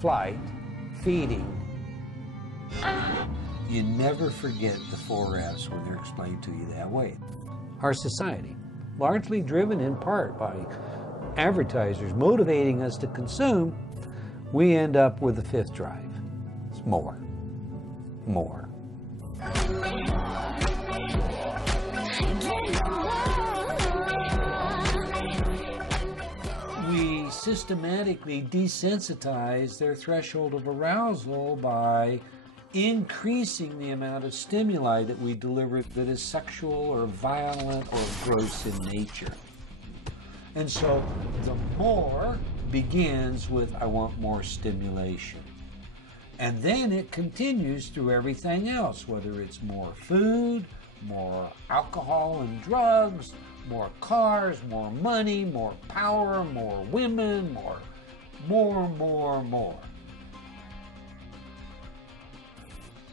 flight, feeding. You never forget the 4 F's when they're explained to you that way. Our society, largely driven in part by advertisers motivating us to consume, we end up with the 5th drive. It's more. More. We systematically desensitize their threshold of arousal by increasing the amount of stimuli that we deliver that is sexual or violent or gross in nature. And so the more begins with, I want more stimulation. And then it continues through everything else, whether it's more food, more alcohol and drugs, more cars, more money, more power, more women, more.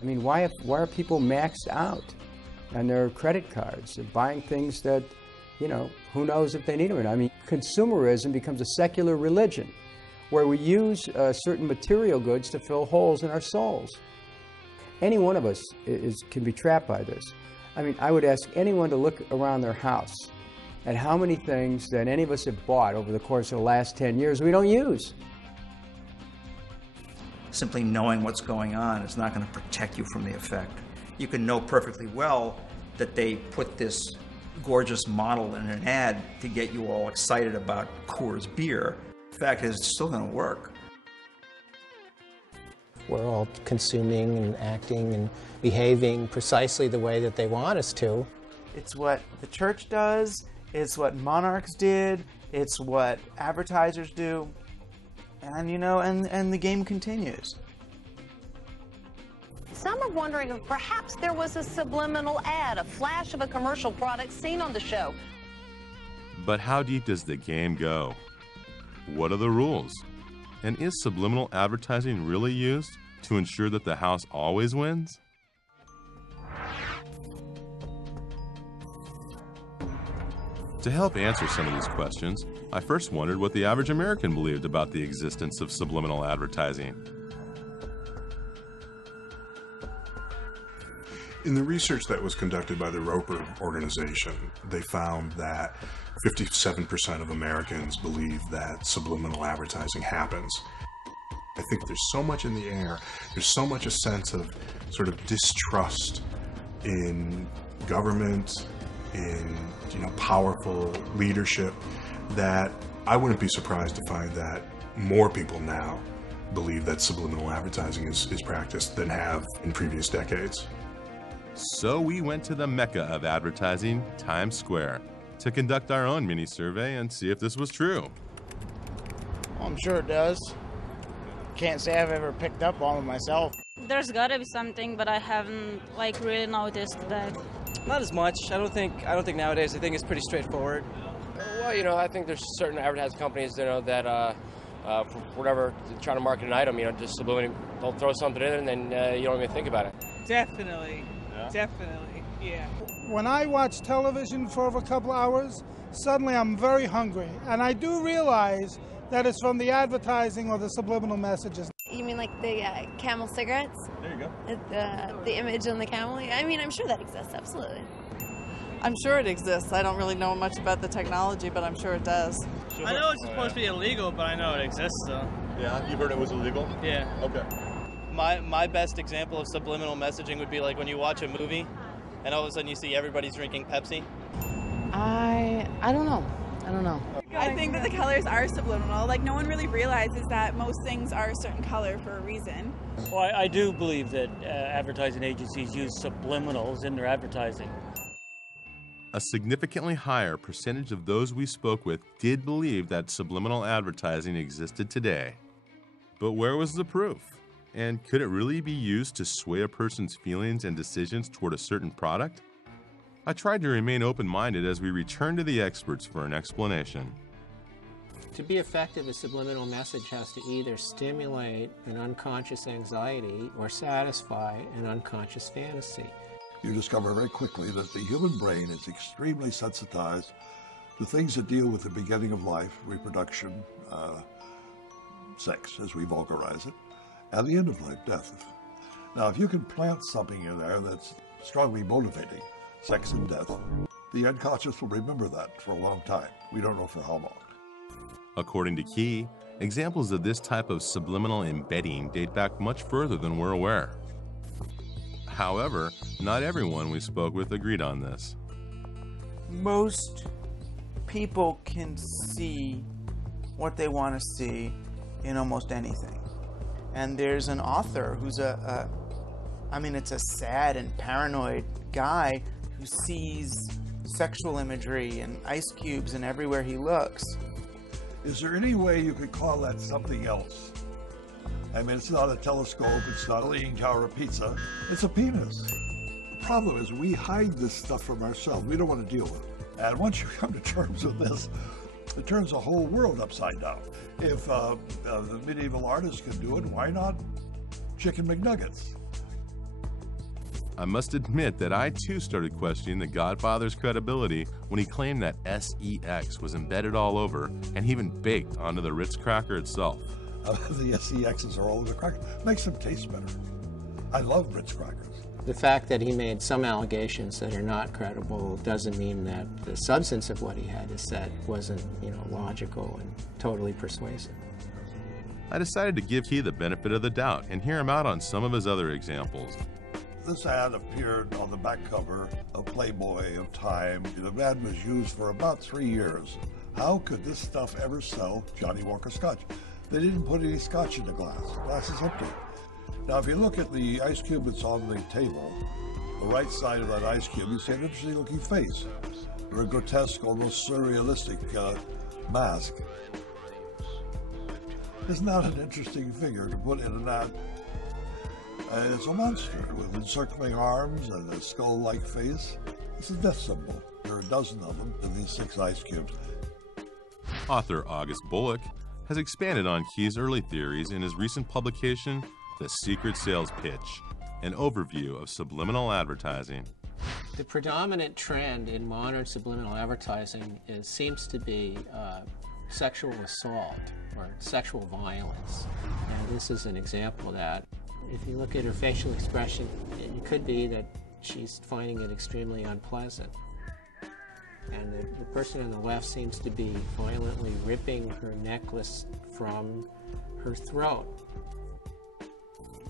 I mean, why are people maxed out on their credit cards? They're buying things that, you know, who knows if they need them or not. I mean, consumerism becomes a secular religion where we use certain material goods to fill holes in our souls. Any one of us can be trapped by this. I mean, I would ask anyone to look around their house at how many things that any of us have bought over the course of the last 10 years we don't use. Simply knowing what's going on is not going to protect you from the effect. You can know perfectly well that they put this gorgeous model in an ad to get you all excited about Coors beer. The fact is, it's still going to work. We're all consuming and acting and behaving precisely the way that they want us to. It's what the church does, it's what monarchs did, it's what advertisers do, and you know, and the game continues. Some are wondering if perhaps there was a subliminal ad, a flash of a commercial product seen on the show. But how deep does the game go? What are the rules? And is subliminal advertising really used to ensure that the house always wins? To help answer some of these questions, I first wondered what the average American believed about the existence of subliminal advertising. In the research that was conducted by the Roper organization, they found that 57% of Americans believe that subliminal advertising happens. I think there's so much in the air, there's so much a sense of sort of distrust in government, in powerful leadership, that I wouldn't be surprised to find that more people now believe that subliminal advertising is practiced than have in previous decades. So we went to the mecca of advertising, Times Square, to conduct our own mini survey and see if this was true. I'm sure it does. Can't say I've ever picked up on it myself. There's gotta be something, but I haven't really noticed that. Not as much. I don't think nowadays. I think it's pretty straightforward. Well, I think there's certain advertising companies, that for whatever, trying to market an item, just subliminally, they'll throw something in and then you don't even think about it. Definitely. Yeah. Definitely. Yeah. When I watch television for over a couple hours, suddenly I'm very hungry, and I do realize that it's from the advertising or the subliminal messages. You mean like the Camel cigarettes? There you go. The image on the Camel? I mean, I'm sure that exists, absolutely. I'm sure it exists. I don't really know much about the technology, but I'm sure it does. Sure. I know it's supposed to be illegal, but I know it exists, though. Yeah, you heard it was illegal? Yeah. Okay. My best example of subliminal messaging would be like when you watch a movie, and all of a sudden you see everybody's drinking Pepsi. I don't know. I don't know. I think that the colors are subliminal. Like, no one really realizes that most things are a certain color for a reason. Well, I do believe that advertising agencies use subliminals in their advertising. A significantly higher percentage of those we spoke with did believe that subliminal advertising existed today. But where was the proof? And could it really be used to sway a person's feelings and decisions toward a certain product? I tried to remain open-minded as we returned to the experts for an explanation. To be effective, a subliminal message has to either stimulate an unconscious anxiety or satisfy an unconscious fantasy. You discover very quickly that the human brain is extremely sensitized to things that deal with the beginning of life, reproduction, sex, as we vulgarize it, and the end of life, death. Now, if you can plant something in there that's strongly motivating, sex and death, the unconscious will remember that for a long time. We don't know for how long. According to Key, examples of this type of subliminal embedding date back much further than we're aware. However, not everyone we spoke with agreed on this. Most people can see what they want to see in almost anything. And there's an author who's a I mean, it's a sad and paranoid guy who sees sexual imagery and ice cubes and everywhere he looks. Is there any way you could call that something else? I mean, it's not a telescope, it's not a Leaning Tower of Pizza, it's a penis. The problem is we hide this stuff from ourselves. We don't want to deal with it. And once you come to terms with this, it turns the whole world upside down. If the medieval artists can do it, why not Chicken McNuggets? I must admit that I too started questioning the Godfather's credibility when he claimed that SEX was embedded all over and even baked onto the Ritz cracker itself. The SEXs are all over the cracker. Makes them taste better. I love Ritz crackers. The fact that he made some allegations that are not credible doesn't mean that the substance of what he had to say wasn't, logical and totally persuasive. I decided to give Key the benefit of the doubt and hear him out on some of his other examples. This ad appeared on the back cover of Playboy, of Time. The ad was used for about 3 years. How could this stuff ever sell Johnny Walker Scotch? They didn't put any scotch in the glass. The glass is empty. Now, if you look at the ice cube that's on the table, the right side of that ice cube, you see an interesting looking face, or a grotesque, almost surrealistic mask. Isn't that an interesting figure to put in an ad? It's a monster with encircling arms and a skull-like face. It's a death symbol. There are a dozen of them in these 6 ice cubes. Author August Bullock has expanded on Key's early theories in his recent publication, The Secret Sales Pitch, an overview of subliminal advertising. The predominant trend in modern subliminal advertising seems to be sexual assault or sexual violence. And this is an example of that. If you look at her facial expression, it could be that she's finding it extremely unpleasant. And the person on the left seems to be violently ripping her necklace from her throat.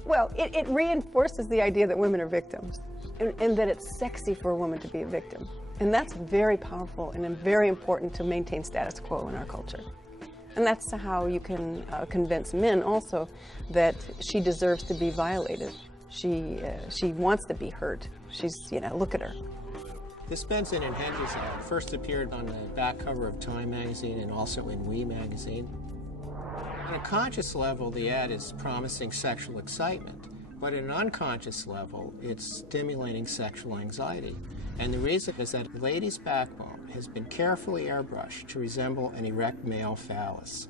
Well, it reinforces the idea that women are victims and that it's sexy for a woman to be a victim. And that's very powerful and very important to maintain status quo in our culture. And that's how you can convince men also that she deserves to be violated. She wants to be hurt. She's, look at her. This Benson and Hedges ad first appeared on the back cover of Time magazine and also in We magazine. On a conscious level, the ad is promising sexual excitement, but at an unconscious level, it's stimulating sexual anxiety. And the reason is that the lady's backbone has been carefully airbrushed to resemble an erect male phallus.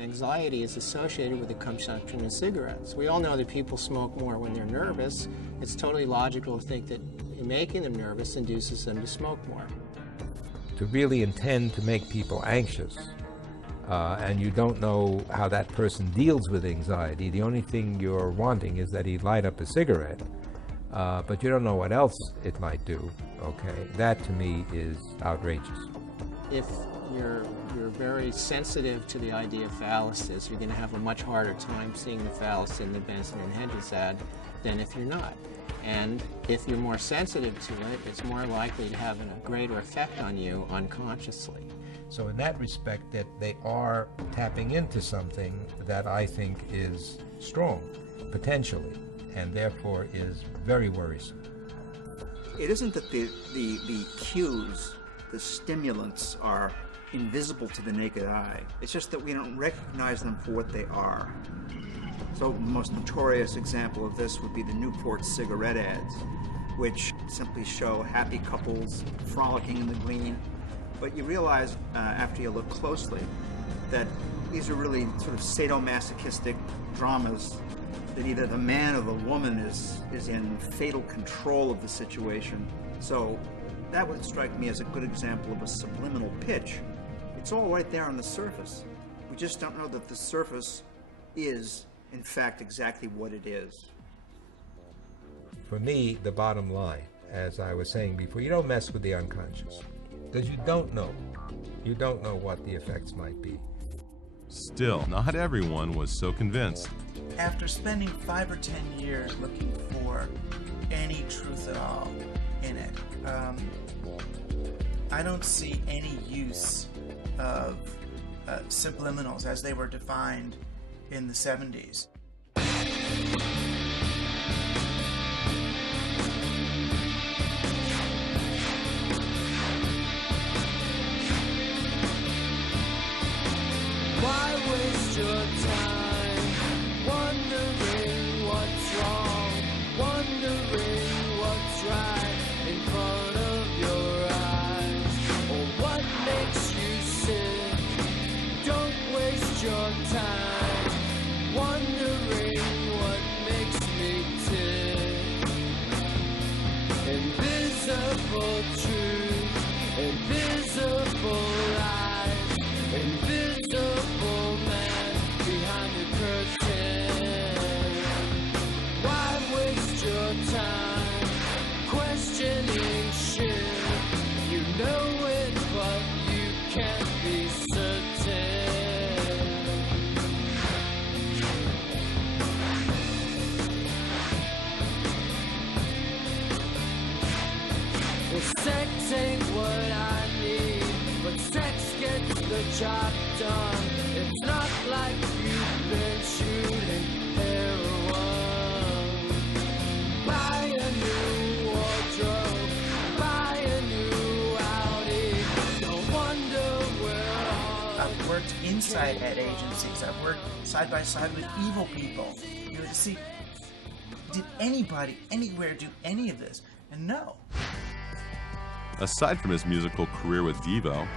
Anxiety is associated with the consumption of cigarettes. We all know that people smoke more when they're nervous. It's totally logical to think that making them nervous induces them to smoke more. To really intend to make people anxious, and you don't know how that person deals with anxiety, the only thing you're wanting is that he light up a cigarette, but you don't know what else it might do, okay? That to me is outrageous. If you're very sensitive to the idea of phalluses, you're going to have a much harder time seeing the phallus in the Benson and Hedges ad than if you're not. And if you're more sensitive to it, it's more likely to have a greater effect on you unconsciously. So in that respect, that they are tapping into something that I think is strong, potentially, and therefore is very worrisome. It isn't that the cues, the stimulants, are invisible to the naked eye. It's just that we don't recognize them for what they are. So the most notorious example of this would be the Newport cigarette ads, which simply show happy couples frolicking in the green. But you realize after you look closely that these are really sort of sadomasochistic dramas, that either the man or the woman is in fatal control of the situation. So that would strike me as a good example of a subliminal pitch. It's all right there on the surface. We just don't know that the surface is, in fact, exactly what it is. For me, the bottom line, as I was saying before, you don't mess with the unconscious, because you don't know. You don't know what the effects might be. Still, not everyone was so convinced. After spending 5 or 10 years looking for any truth at all in it, I don't see any use of subliminals as they were defined in the 70s. waste your time wondering what's wrong, wondering what's right in front of your eyes, or what makes you sick. Don't waste your time wondering what makes me tick. Invisible truth, invisible lies, invisible man behind the curtain. Why waste your time questioning shit? You know it, but you can't be certain. Well, sex ain't what I need, but sex gets the job done. It's not like you've been shooting heroin. Buy a new wardrobe, buy a new Audi. No wonder we're I've worked inside ad agencies. I've worked side by side with evil people. You know, to see, did anybody anywhere do any of this? And no. Aside from his musical career with Devo,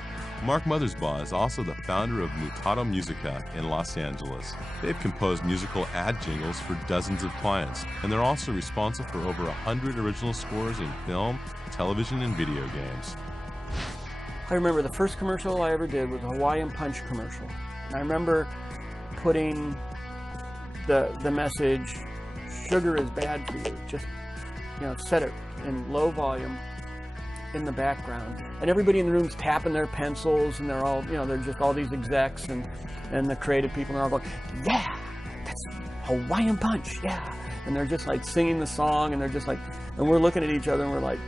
Mark Mothersbaugh is also the founder of Mutato Musica in Los Angeles. They've composed musical ad jingles for dozens of clients, and they're also responsible for over 100 original scores in film, television, and video games. I remember the first commercial I ever did was a Hawaiian Punch commercial. And I remember putting the message, sugar is bad for you. Just, set it in low volume in the background. And everybody in the room's tapping their pencils, and they're all, they're just all these execs and the creative people, and they're all going, yeah, that's Hawaiian Punch, yeah. And they're just like singing the song, and they're just like, and we're looking at each other and we're like,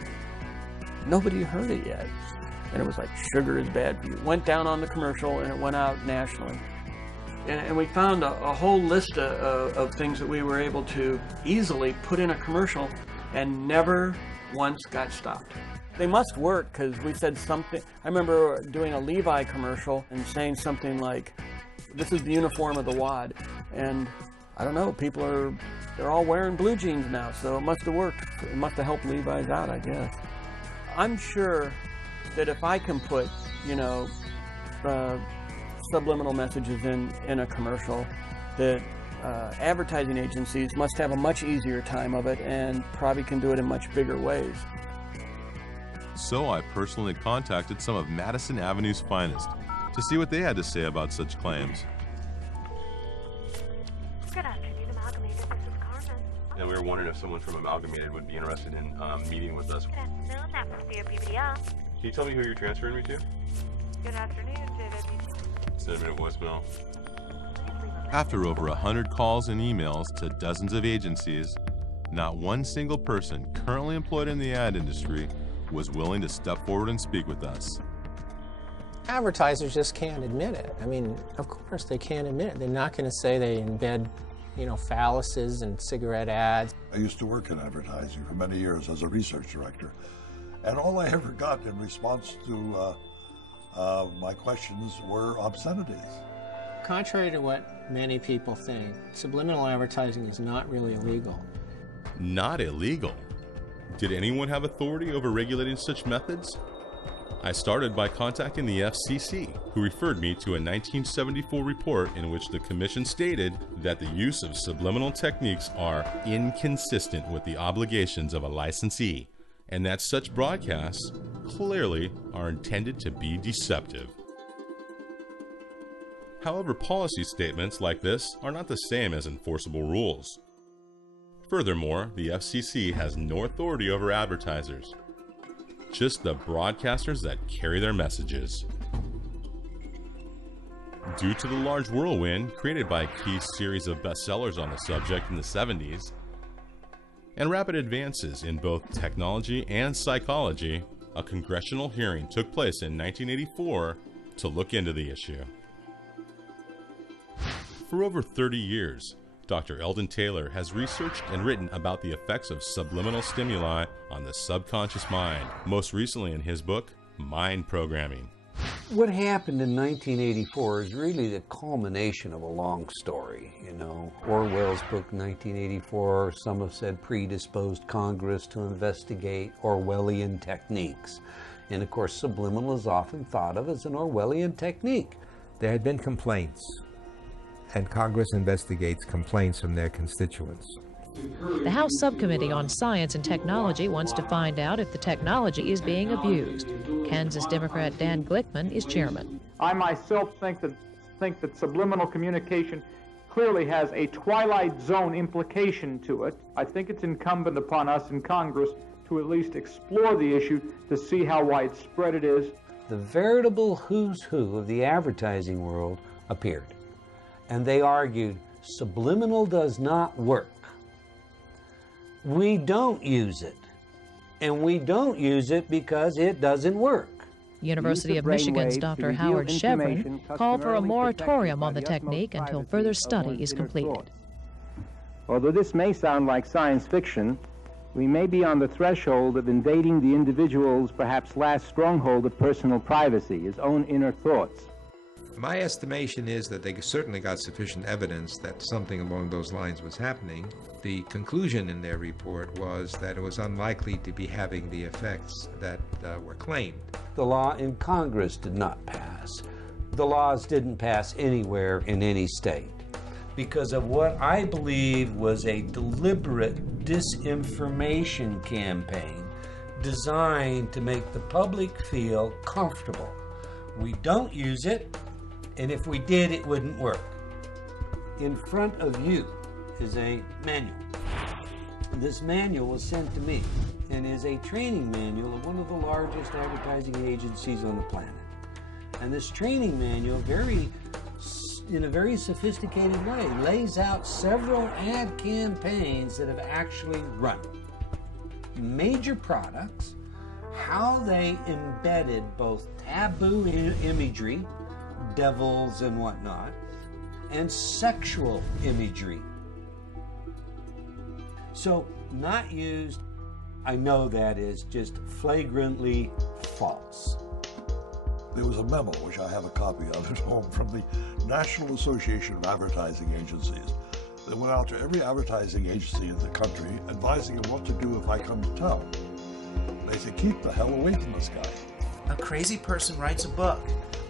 nobody heard it yet. And it was like, sugar is bad for you. It went down on the commercial and it went out nationally. And we found a whole list of things that we were able to easily put in a commercial and never once got stopped. They must work because we said something. I remember doing a Levi commercial and saying something like, this is the uniform of the WAD. And I don't know, they're all wearing blue jeans now, so it must have worked. It must have helped Levi's out, I guess. I'm sure that if I can put, subliminal messages in a commercial, that advertising agencies must have a much easier time of it and probably can do it in much bigger ways. So I personally contacted some of Madison Avenue's finest to see what they had to say about such claims. Good afternoon, Amalgamated. This is Carmen. And we were wondering if someone from Amalgamated would be interested in meeting with us. Good afternoon, that must be a BBL. Can you tell me who you're transferring me to? Good afternoon, JWC. Send me a voicemail. After over 100 calls and emails to dozens of agencies, not one single person currently employed in the ad industry was willing to step forward and speak with us. Advertisers just can't admit it. I mean, of course they can't admit it. They're not going to say they embed, phalluses and cigarette ads. I used to work in advertising for many years as a research director, and all I ever got in response to my questions were obscenities. Contrary to what many people think, subliminal advertising is not really illegal. Not illegal? Did anyone have authority over regulating such methods? I started by contacting the FCC, who referred me to a 1974 report in which the commission stated that the use of subliminal techniques are inconsistent with the obligations of a licensee, and that such broadcasts clearly are intended to be deceptive. However, policy statements like this are not the same as enforceable rules. Furthermore, the FCC has no authority over advertisers, just the broadcasters that carry their messages. Due to the large whirlwind created by Keith's series of bestsellers on the subject in the 70s, and rapid advances in both technology and psychology, a congressional hearing took place in 1984 to look into the issue. For over 30 years, Dr. Eldon Taylor has researched and written about the effects of subliminal stimuli on the subconscious mind, most recently in his book, Mind Programming. What happened in 1984 is really the culmination of a long story. You know, Orwell's book 1984, some have said, predisposed Congress to investigate Orwellian techniques. And of course, subliminal is often thought of as an Orwellian technique. There had been complaints, and Congress investigates complaints from their constituents. The House Subcommittee on Science and Technology wants to find out if the technology is being abused. Kansas Democrat Dan Glickman is chairman. I myself think that subliminal communication clearly has a twilight zone implication to it. I think it's incumbent upon us in Congress to at least explore the issue to see how widespread it is. The veritable who's who of the advertising world appeared, and they argued subliminal does not work. We don't use it, and we don't use it because it doesn't work. University of Michigan's Dr. Howard Chevron called for a moratorium on the technique until further study is completed. Although this may sound like science fiction, we may be on the threshold of invading the individual's perhaps last stronghold of personal privacy, his own inner thoughts. My estimation is that they certainly got sufficient evidence that something along those lines was happening. The conclusion in their report was that it was unlikely to be having the effects that were claimed. The law in Congress did not pass. The laws didn't pass anywhere in any state because of what I believe was a deliberate disinformation campaign designed to make the public feel comfortable. We don't use it, and if we did, it wouldn't work. In front of you is a manual. This manual was sent to me and is a training manual of one of the largest advertising agencies on the planet. And this training manual, in a very sophisticated way, lays out several ad campaigns that have actually run. Major products, how they embedded both taboo imagery, devils and whatnot, and sexual imagery. So, not used, I know that is just flagrantly false. There was a memo, which I have a copy of at home, from the National Association of Advertising Agencies that went out to every advertising agency in the country advising them what to do if I come to town. They said, keep the hell away from this guy. A crazy person writes a book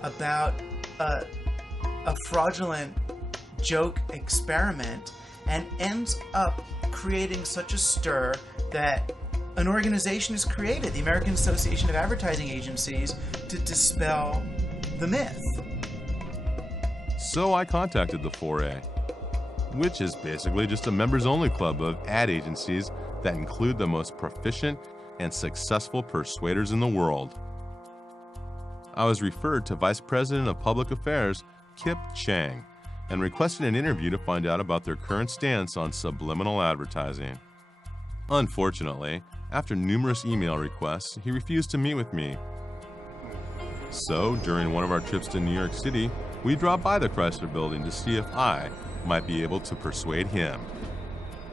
about a fraudulent joke experiment and ends up creating such a stir that an organization is created, the American Association of Advertising Agencies, to dispel the myth. So I contacted the 4A, which is basically just a members-only club of ad agencies that include the most proficient and successful persuaders in the world. I was referred to Vice President of Public Affairs, Kip Chang, and requested an interview to find out about their current stance on subliminal advertising. Unfortunately, after numerous email requests, he refused to meet with me. So, during one of our trips to New York City, we dropped by the Chrysler Building to see if I might be able to persuade him.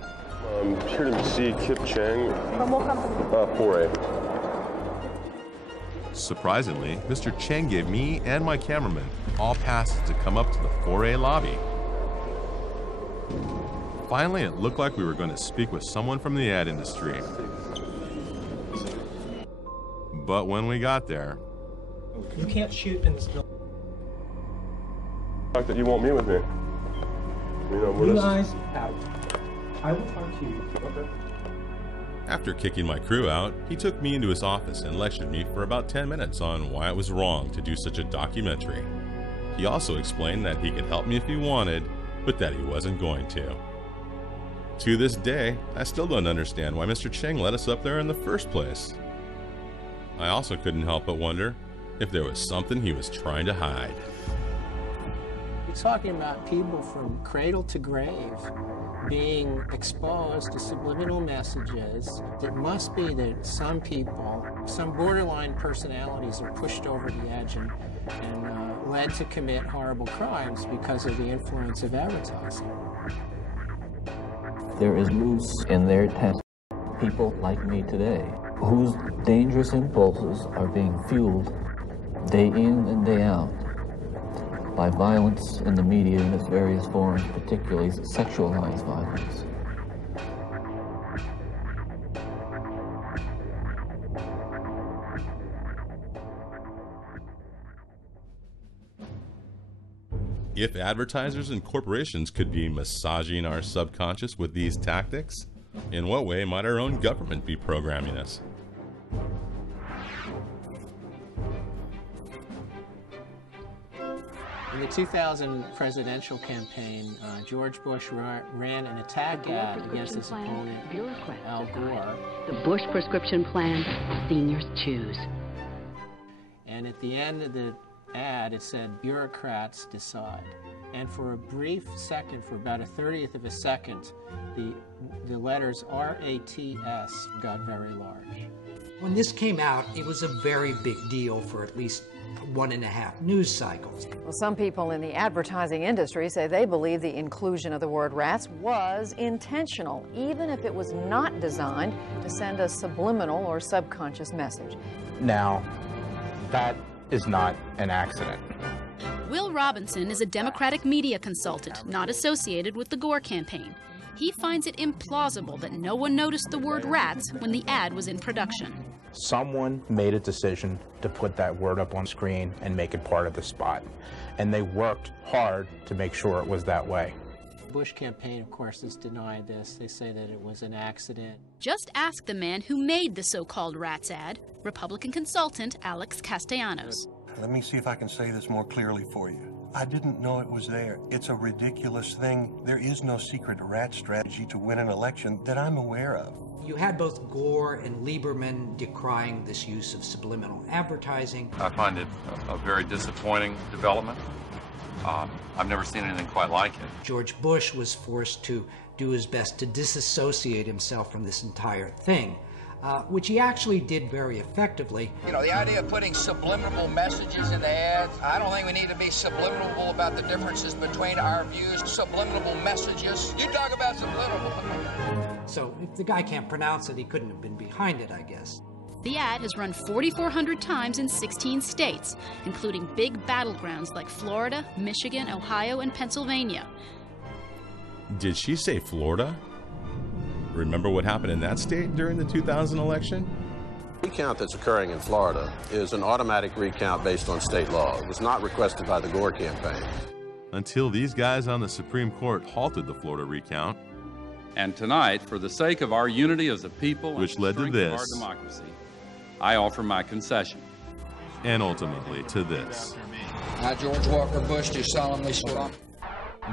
I'm here to see Kip Chang. From what company? 4A. Surprisingly, Mr. Chang gave me and my cameraman all passes to come up to the 4A lobby. Finally, it looked like we were going to speak with someone from the ad industry. But when we got there... You can't shoot in this building. The fact that you won't meet with me. You know, You guys out. I will talk to you. Okay. After kicking my crew out, he took me into his office and lectured me for about 10 minutes on why it was wrong to do such a documentary. He also explained that he could help me if he wanted, but that he wasn't going to. To this day, I still don't understand why Mr. Chang let us up there in the first place. I also couldn't help but wonder if there was something he was trying to hide. You're talking about people from cradle to grave being exposed to subliminal messages. It must be that some people, some borderline personalities are pushed over the edge and led to commit horrible crimes because of the influence of advertising. There is loose in their test people like me today whose dangerous impulses are being fueled day in and day out, by violence in the media in its various forms, particularly sexualized violence. If advertisers and corporations could be massaging our subconscious with these tactics, in what way might our own government be programming us? In the 2000 presidential campaign, George Bush ran an attack ad against his opponent, Al Gore. The Bush prescription plan, seniors choose. And at the end of the ad, it said, "Bureaucrats decide." And for a brief second, for about a 1/30th of a second, the letters RATS got very large. When this came out, it was a very big deal for at least 1.5 news cycles. Well, some people in the advertising industry say they believe the inclusion of the word rats was intentional, even if it was not designed to send a subliminal or subconscious message. Now, that is not an accident. Will Robinson is a Democratic media consultant not associated with the Gore campaign. He finds it implausible that no one noticed the word rats when the ad was in production. Someone made a decision to put that word up on screen and make it part of the spot. And they worked hard to make sure it was that way. The Bush campaign, of course, has denied this. They say that it was an accident. Just ask the man who made the so-called rats ad, Republican consultant Alex Castellanos. Let me see if I can say this more clearly for you. I didn't know it was there. It's a ridiculous thing. There is no secret rat strategy to win an election that I'm aware of. You had both Gore and Lieberman decrying this use of subliminal advertising. I find it a very disappointing development. I've never seen anything quite like it. George Bush was forced to do his best to disassociate himself from this entire thing, which he actually did very effectively. You know, the idea of putting subliminal messages in the ads, I don't think we need to be subliminal about the differences between our views. Subliminal messages. You talk about subliminal. So if the guy can't pronounce it, he couldn't have been behind it, I guess. The ad has run 4,400 times in 16 states, including big battlegrounds like Florida, Michigan, Ohio, and Pennsylvania. Did she say Florida? Remember what happened in that state during the 2000 election? The recount that's occurring in Florida is an automatic recount based on state law. It was not requested by the Gore campaign. Until these guys on the Supreme Court halted the Florida recount. And tonight, for the sake of our unity as a people which and led to this, our democracy, I offer my concession. And ultimately to this. I, George Walker Bush, do solemnly swear.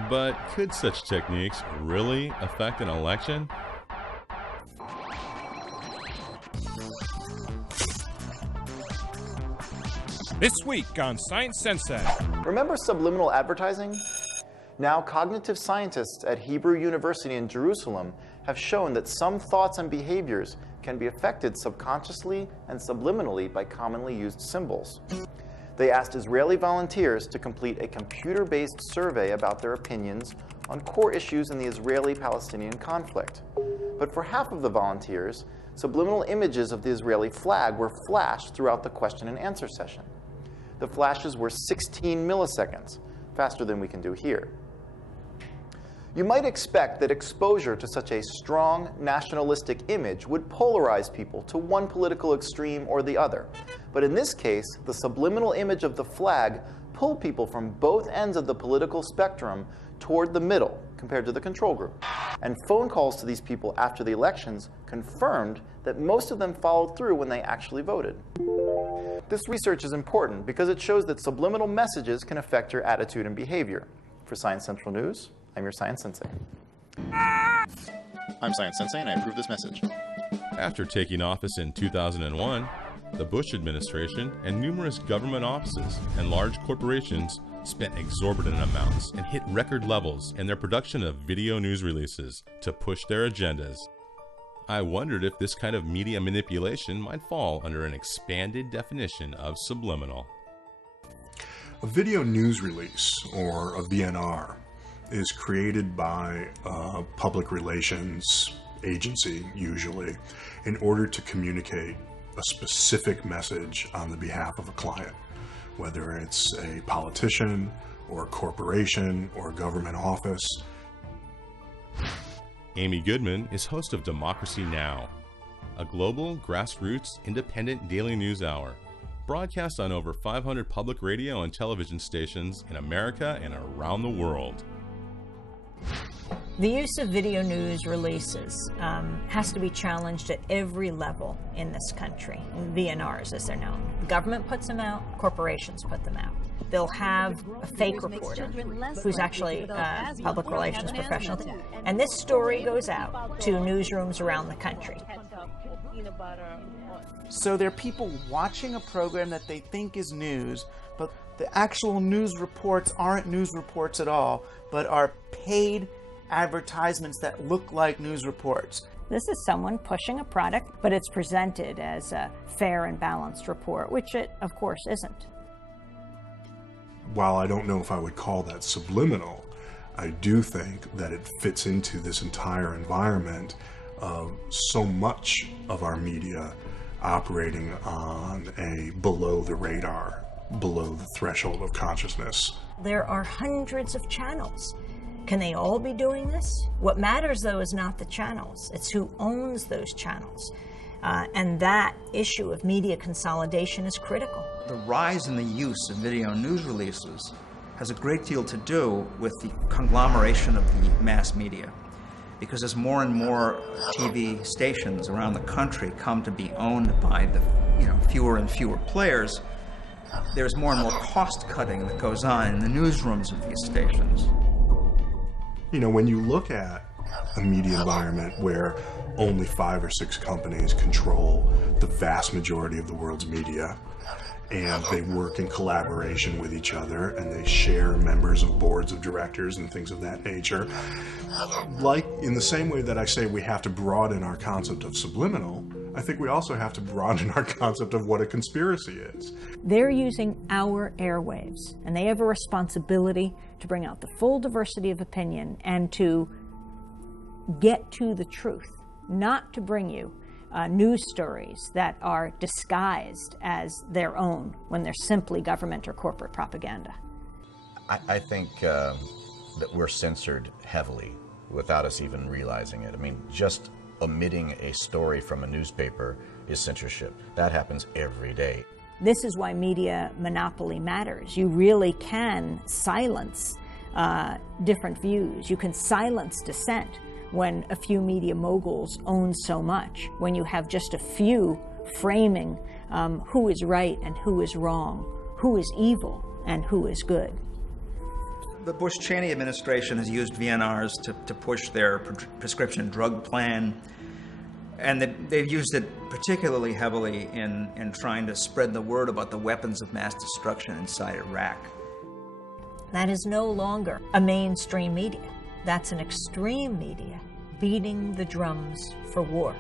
But could such techniques really affect an election? This week on Science Sensei. Remember subliminal advertising? Now, cognitive scientists at Hebrew University in Jerusalem have shown that some thoughts and behaviors can be affected subconsciously and subliminally by commonly used symbols. They asked Israeli volunteers to complete a computer-based survey about their opinions on core issues in the Israeli-Palestinian conflict. But for half of the volunteers, subliminal images of the Israeli flag were flashed throughout the question and answer session. The flashes were 16 milliseconds, faster than we can do here. You might expect that exposure to such a strong nationalistic image would polarize people to one political extreme or the other. But in this case, the subliminal image of the flag pulled people from both ends of the political spectrum toward the middle compared to the control group. And phone calls to these people after the elections confirmed that most of them followed through when they actually voted. This research is important because it shows that subliminal messages can affect your attitude and behavior. For Science Central News, I'm your Science Sensei. I'm Science Sensei, and I approve this message. After taking office in 2001, the Bush administration and numerous government offices and large corporations spent exorbitant amounts and hit record levels in their production of video news releases to push their agendas. I wondered if this kind of media manipulation might fall under an expanded definition of subliminal. A video news release, or a VNR, is created by a public relations agency, usually, in order to communicate a specific message on the behalf of a client. whether it's a politician or a corporation or a government office. Amy Goodman is host of Democracy Now!, a global, grassroots, independent daily news hour, broadcast on over 500 public radio and television stations in America and around the world. The use of video news releases has to be challenged at every level in this country, VNRs as they're known. The government puts them out, corporations put them out. They'll have a fake reporter who's actually a public relations professional. And this story goes out to newsrooms around the country. So there are people watching a program that they think is news, but the actual news reports aren't news reports at all, but are paid advertisements that look like news reports. This is someone pushing a product, but it's presented as a fair and balanced report, which it, of course, isn't. While I don't know if I would call that subliminal, I do think that it fits into this entire environment of so much of our media operating on a below the radar, below the threshold of consciousness. There are hundreds of channels. Can they all be doing this? What matters, though, is not the channels. It's who owns those channels. And that issue of media consolidation is critical. The rise in the use of video news releases has a great deal to do with the conglomeration of the mass media. Because as more and more TV stations around the country come to be owned by the fewer and fewer players, there's more and more cost cutting that goes on in the newsrooms of these stations. When you look at a media environment where only 5 or 6 companies control the vast majority of the world's media, and they work in collaboration with each other, and they share members of boards of directors and things of that nature, like in the same way that I say we have to broaden our concept of subliminal, I think we also have to broaden our concept of what a conspiracy is. They're using our airwaves, and they have a responsibility to bring out the full diversity of opinion and to get to the truth, not to bring you news stories that are disguised as their own when they're simply government or corporate propaganda. I think that we're censored heavily without us even realizing it. I mean, just omitting a story from a newspaper is censorship. That happens every day. This is why media monopoly matters. You really can silence different views. You can silence dissent when a few media moguls own so much, when you have just a few framing who is right and who is wrong, who is evil and who is good. The Bush-Cheney administration has used VNRs to push their prescription drug plan, and they've used it particularly heavily in trying to spread the word about the weapons of mass destruction inside Iraq. That is no longer a mainstream media. That's an extreme media beating the drums for war.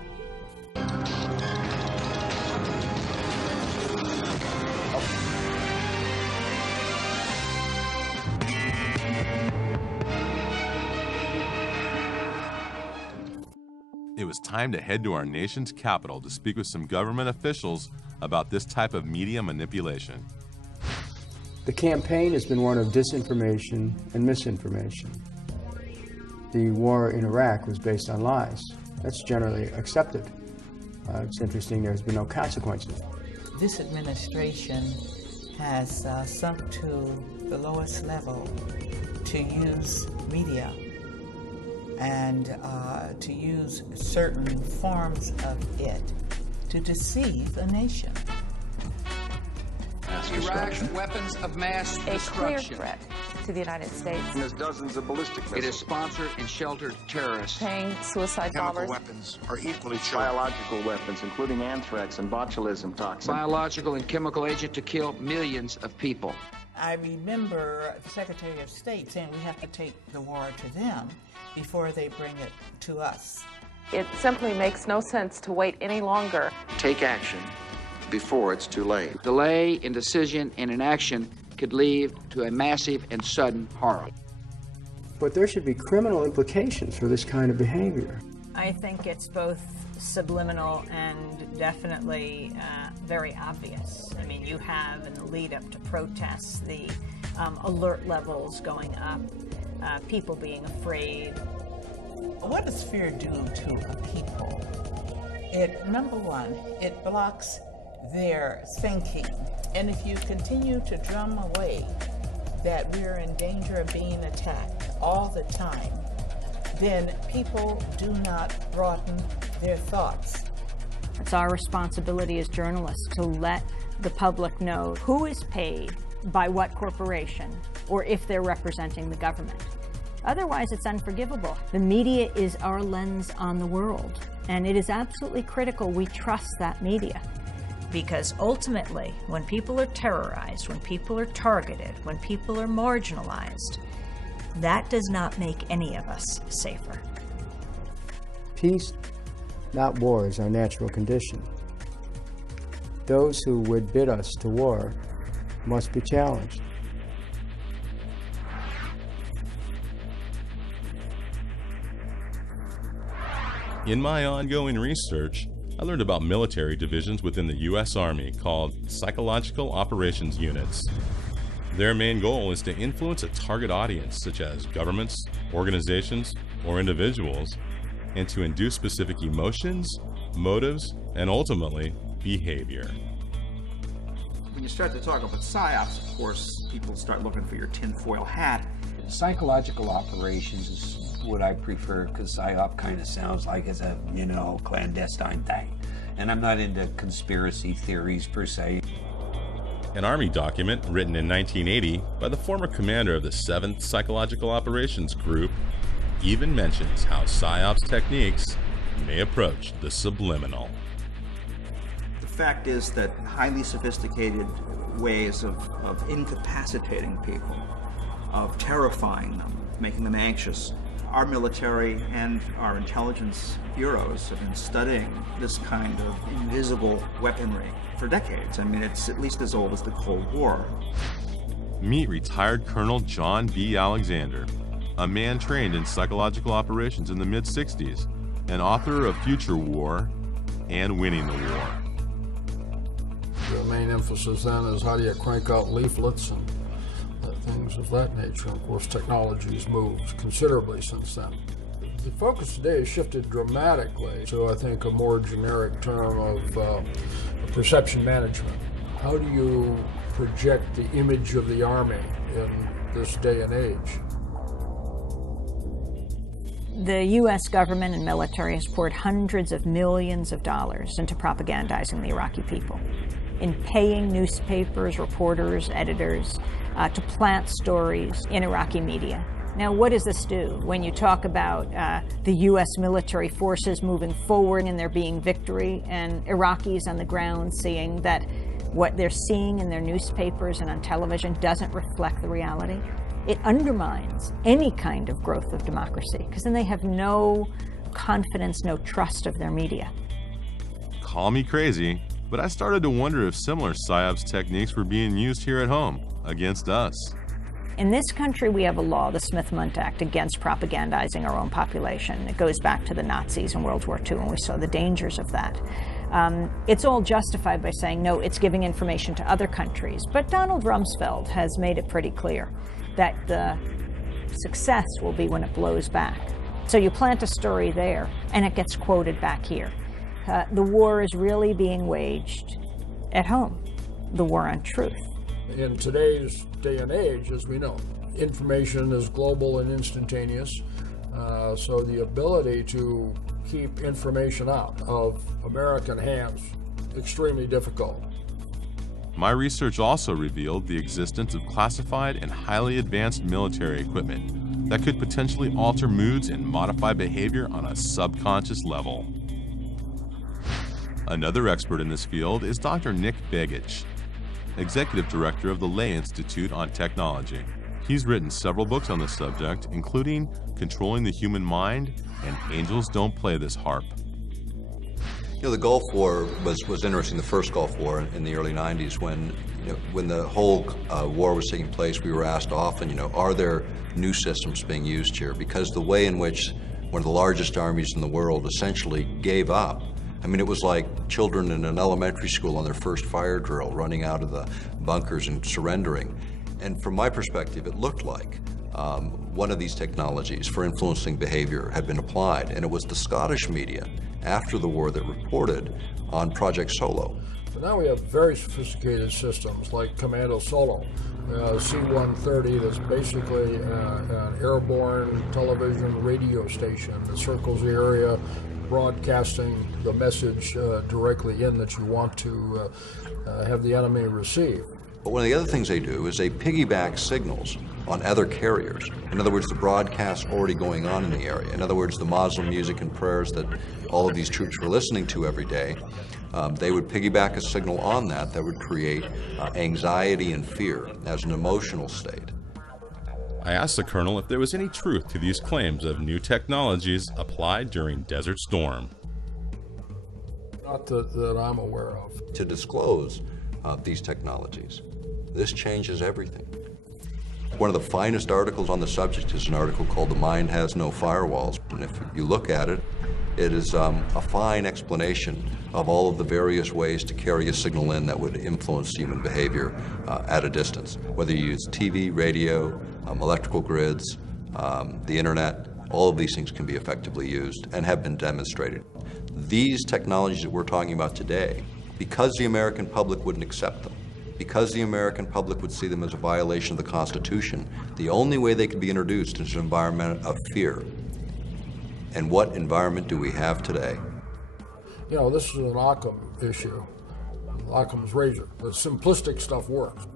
It was time to head to our nation's capital to speak with some government officials about this type of media manipulation. The campaign has been one of disinformation and misinformation. The war in Iraq was based on lies. That's generally accepted. It's interesting there's been no consequences. This administration has sunk to the lowest level to use media and to use certain forms of it to deceive a nation. Iraq's weapons of mass destruction. A clear threat to the United States. There's dozens of ballistic missiles. It has sponsored and sheltered terrorists. Paying suicide bombers. Chemical weapons are equally true. Biological weapons, including anthrax and botulism toxin. Biological and chemical agent to kill millions of people. I remember the Secretary of State saying we have to take the war to them before they bring it to us. It simply makes no sense to wait any longer. Take action before it's too late. Delay in decision and inaction could lead to a massive and sudden horror. But there should be criminal implications for this kind of behavior. I think it's both subliminal and definitely very obvious. I mean, you have in the lead up to protests the alert levels going up, people being afraid. What does fear do to a people? Number one, it blocks their thinking. And if you continue to drum away that we're in danger of being attacked all the time, then people do not broaden their thoughts. It's our responsibility as journalists to let the public know who is paid by what corporation, or if they're representing the government. Otherwise, it's unforgivable. The media is our lens on the world, and it is absolutely critical we trust that media. Because ultimately, when people are terrorized, when people are targeted, when people are marginalized, that does not make any of us safer. Peace, not war, is our natural condition. Those who would bid us to war must be challenged. In my ongoing research, I learned about military divisions within the U.S. Army called Psychological Operations Units. Their main goal is to influence a target audience, such as governments, organizations, or individuals, and to induce specific emotions, motives, and ultimately, behavior. When you start to talk about psyops, of course, people start looking for your tinfoil hat. Psychological operations is what I prefer, because psyop kind of sounds like it's a, clandestine thing. And I'm not into conspiracy theories per se. An Army document written in 1980 by the former commander of the 7th Psychological Operations Group even mentions how psyops techniques may approach the subliminal. The fact is that highly sophisticated ways of incapacitating people, of terrifying them, making them anxious. Our military and our intelligence bureaus have been studying this kind of invisible weaponry for decades. I mean, it's at least as old as the Cold War. Meet retired Colonel John B. Alexander, a man trained in psychological operations in the mid-60s, and author of Future War and Winning the War. The main emphasis then is how do you crank out leaflets and things of that nature. Of course, technology has moved considerably since then. The focus today has shifted dramatically to, I think, a more generic term of perception management. How do you project the image of the Army in this day and age? The U.S. government and military has poured hundreds of millions of dollars into propagandizing the Iraqi people, in paying newspapers, reporters, editors to plant stories in Iraqi media. Now, what does this do? When you talk about the U.S. military forces moving forward and there being victory, and Iraqis on the ground seeing that what they're seeing in their newspapers and on television doesn't reflect the reality, it undermines any kind of growth of democracy, because then they have no confidence, no trust of their media. Call me crazy, but I started to wonder if similar psyops techniques were being used here at home against us. In this country, we have a law, the Smith-Mundt Act, against propagandizing our own population. It goes back to the Nazis in World War II, and we saw the dangers of that. It's all justified by saying, no, it's giving information to other countries. But Donald Rumsfeld has made it pretty clear that the success will be when it blows back. So you plant a story there, and it gets quoted back here. The war is really being waged at home, the war on truth. In today's day and age, as we know, information is global and instantaneous, so the ability to keep information out of American hands, extremely difficult. My research also revealed the existence of classified and highly advanced military equipment that could potentially alter moods and modify behavior on a subconscious level. Another expert in this field is Dr. Nick Begich, Executive Director of the Lay Institute on Technology. He's written several books on this subject, including Controlling the Human Mind and Angels Don't Play This Harp. You know, the Gulf War was interesting, the first Gulf War in the early 90s when the whole war was taking place. We were asked often, are there new systems being used here? Because the way in which one of the largest armies in the world, essentially gave up. I mean, it was like children in an elementary school on their first fire drill, running out of the bunkers and surrendering. And from my perspective, it looked like one of these technologies for influencing behavior had been applied, and it was the Scottish media after the war that reported on Project Solo. So now we have very sophisticated systems like Commando Solo, C-130, that's basically an airborne television radio station that circles the area, broadcasting the message directly in that you want to have the enemy receive. But one of the other things they do is they piggyback signals on other carriers. In other words, the broadcasts already going on in the area. In other words, the Muslim music and prayers that all of these troops were listening to every day, they would piggyback a signal on that would create anxiety and fear as an emotional state. I asked the colonel if there was any truth to these claims of new technologies applied during Desert Storm. Not that I'm aware of. To disclose these technologies, this changes everything. One of the finest articles on the subject is an article called "The Mind Has No Firewalls," and if you look at it, it is a fine explanation of all of the various ways to carry a signal in that would influence human behavior at a distance. Whether you use TV, radio, electrical grids, the internet, all of these things can be effectively used and have been demonstrated. These technologies that we're talking about today, because the American public wouldn't accept them, because the American public would see them as a violation of the Constitution, the only way they could be introduced is an environment of fear. And what environment do we have today? You know, this is an Occam issue, Occam's razor. The simplistic stuff works.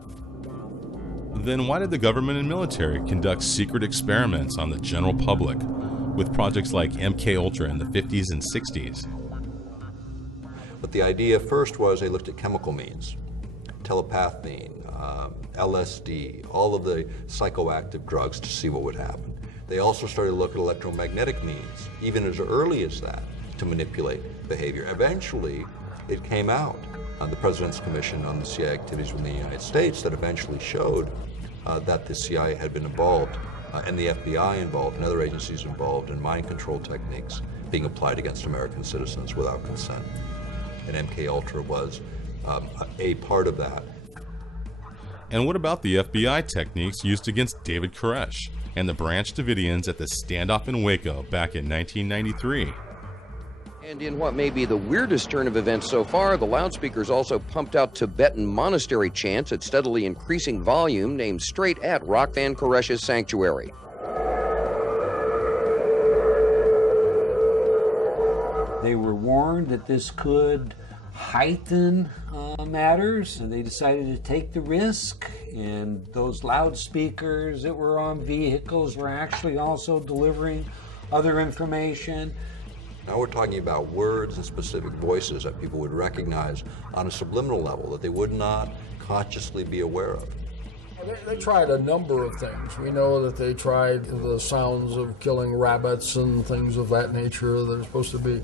Then why did the government and military conduct secret experiments on the general public with projects like MK Ultra in the 50s and 60s? But the idea first was they looked at chemical means, telepathine, LSD, all of the psychoactive drugs to see what would happen. They also started to look at electromagnetic means, even as early as that, to manipulate behavior. Eventually, it came out on the President's Commission on the CIA activities within the United States that eventually showed that the CIA had been involved and the FBI involved and other agencies involved in mind control techniques being applied against American citizens without consent. And MK Ultra was a part of that. And what about the FBI techniques used against David Koresh and the Branch Davidians at the standoff in Waco back in 1993? And in what may be the weirdest turn of events so far, the loudspeakers also pumped out Tibetan monastery chants at steadily increasing volume aimed straight at Rockvan Koresh's sanctuary. They were warned that this could heighten matters, and they decided to take the risk, and those loudspeakers that were on vehicles were actually also delivering other information. Now we're talking about words and specific voices that people would recognize on a subliminal level that they would not consciously be aware of. They tried a number of things. We know that they tried the sounds of killing rabbits and things of that nature. They're supposed to be,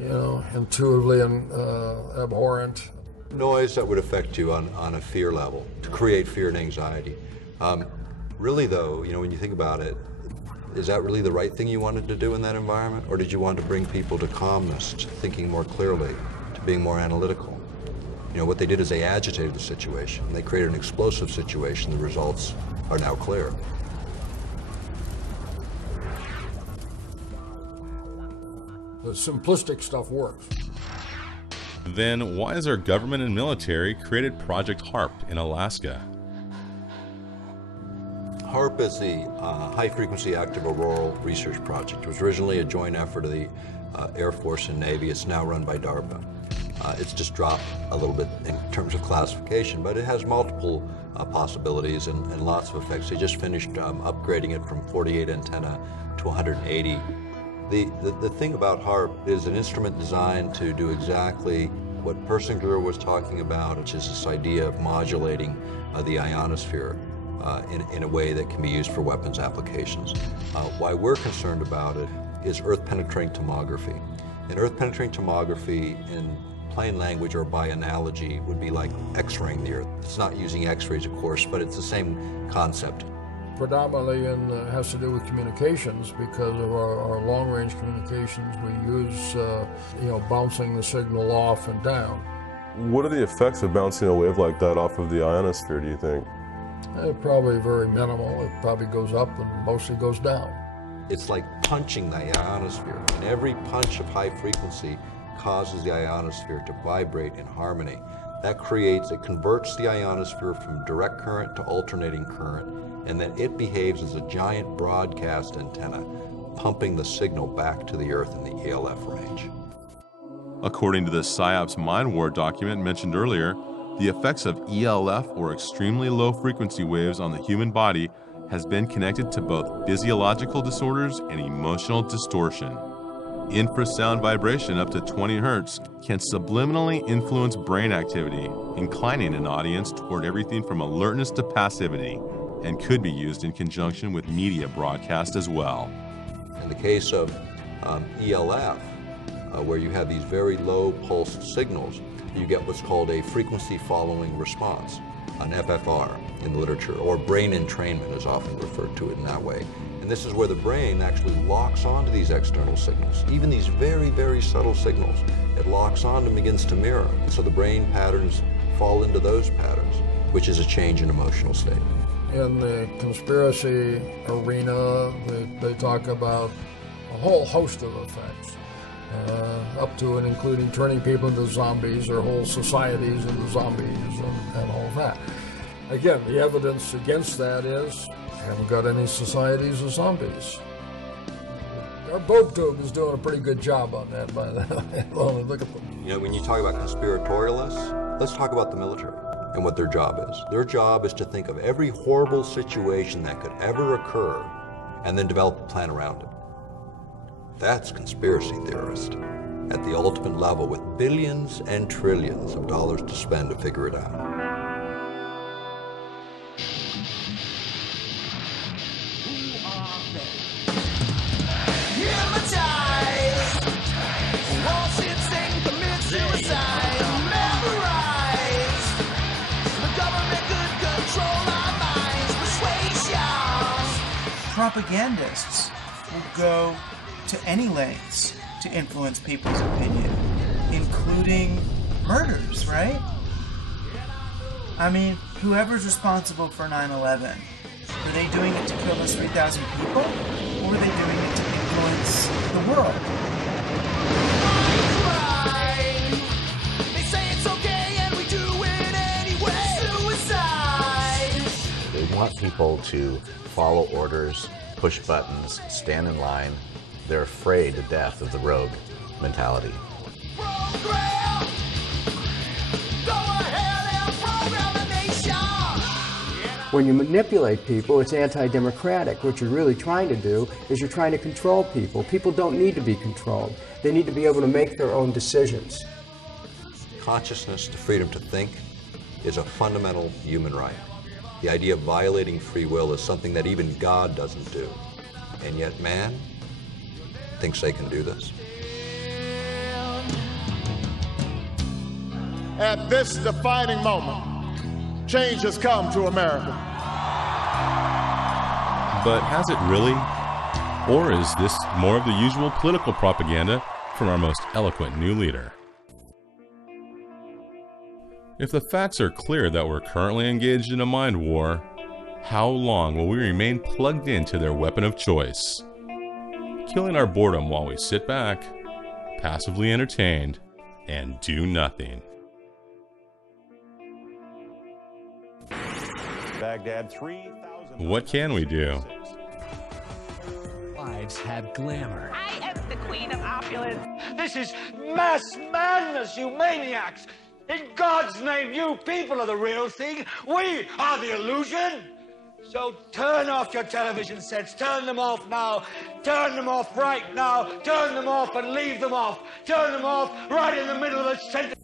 you know, intuitively abhorrent. Noise that would affect you on a fear level, to create fear and anxiety. Really though, you know, when you think about it, is that really the right thing you wanted to do in that environment? Or did you want to bring people to calmness, to thinking more clearly, to being more analytical? You know, what they did is they agitated the situation. They created an explosive situation. The results are now clear. The simplistic stuff works. Then why has our government and military created Project HARP in Alaska? HARP is the High-Frequency Active Auroral Research Project. It was originally a joint effort of the Air Force and Navy. It's now run by DARPA. It's just dropped a little bit in terms of classification, but it has multiple possibilities and lots of effects. They just finished upgrading it from 48 antenna to 180. The thing about HARP is an instrument designed to do exactly what Persinger was talking about, which is this idea of modulating the ionosphere in a way that can be used for weapons applications. Why we're concerned about it is earth-penetrating tomography. And earth-penetrating tomography, in plain language or by analogy, would be like X-raying the Earth. It's not using X-rays, of course, but it's the same concept. predominantly has to do with communications because of our long-range communications. We use, bouncing the signal off and down. What are the effects of bouncing a wave like that off of the ionosphere, do you think? Probably very minimal. It probably goes up and mostly goes down. It's like punching the ionosphere, and every punch of high frequency causes the ionosphere to vibrate in harmony. That it converts the ionosphere from direct current to alternating current, and then it behaves as a giant broadcast antenna, pumping the signal back to the Earth in the ELF range. According to the PSYOPs Mind War document mentioned earlier, the effects of ELF, or extremely low frequency waves, on the human body has been connected to both physiological disorders and emotional distortion. Infrasound vibration up to 20 Hertz can subliminally influence brain activity, inclining an audience toward everything from alertness to passivity, and could be used in conjunction with media broadcast as well. In the case of ELF, where you have these very low pulsed signals, you get what's called a frequency following response, an FFR in the literature, or brain entrainment is often referred to it in that way. And this is where the brain actually locks onto these external signals, even these very, very subtle signals. It locks on and begins to mirror. And so the brain patterns fall into those patterns, which is a change in emotional state. In the conspiracy arena, they talk about a whole host of effects, up to and including turning people into zombies or whole societies into zombies and all that. Again, the evidence against that is we haven't got any societies of zombies. Our Bob Tube is doing a pretty good job on that, by the way. Look at them. You know, when you talk about conspiratorialists, let's talk about the military and what their job is. Their job is to think of every horrible situation that could ever occur and then develop a plan around it. That's conspiracy theorist at the ultimate level, with billions and trillions of dollars to spend to figure it out. Propagandists will go to any lengths to influence people's opinion, including murders, right? I mean, whoever's responsible for 9/11, were they doing it to kill those 3,000 people, or were they doing it to influence the world? They say it's okay and we do it anyway. Suicide. They want people to follow orders, push buttons, stand in line. They're afraid to death of the rogue mentality. When you manipulate people, it's anti-democratic. What you're really trying to do is you're trying to control people. People don't need to be controlled. They need to be able to make their own decisions. Consciousness to freedom to think is a fundamental human right. The idea of violating free will is something that even God doesn't do. And yet man thinks they can do this. At this defining moment, change has come to America. But has it really? Or is this more of the usual political propaganda from our most eloquent new leader? If the facts are clear that we're currently engaged in a mind war, how long will we remain plugged into their weapon of choice? Killing our boredom while we sit back, passively entertained, and do nothing. Baghdad, 3,000. What can we do? Lives have glamour. I am the queen of opulence. This is mass madness, you maniacs! In God's name, you people are the real thing. We are the illusion. So turn off your television sets. Turn them off now. Turn them off right now. Turn them off and leave them off. Turn them off right in the middle of the sentence.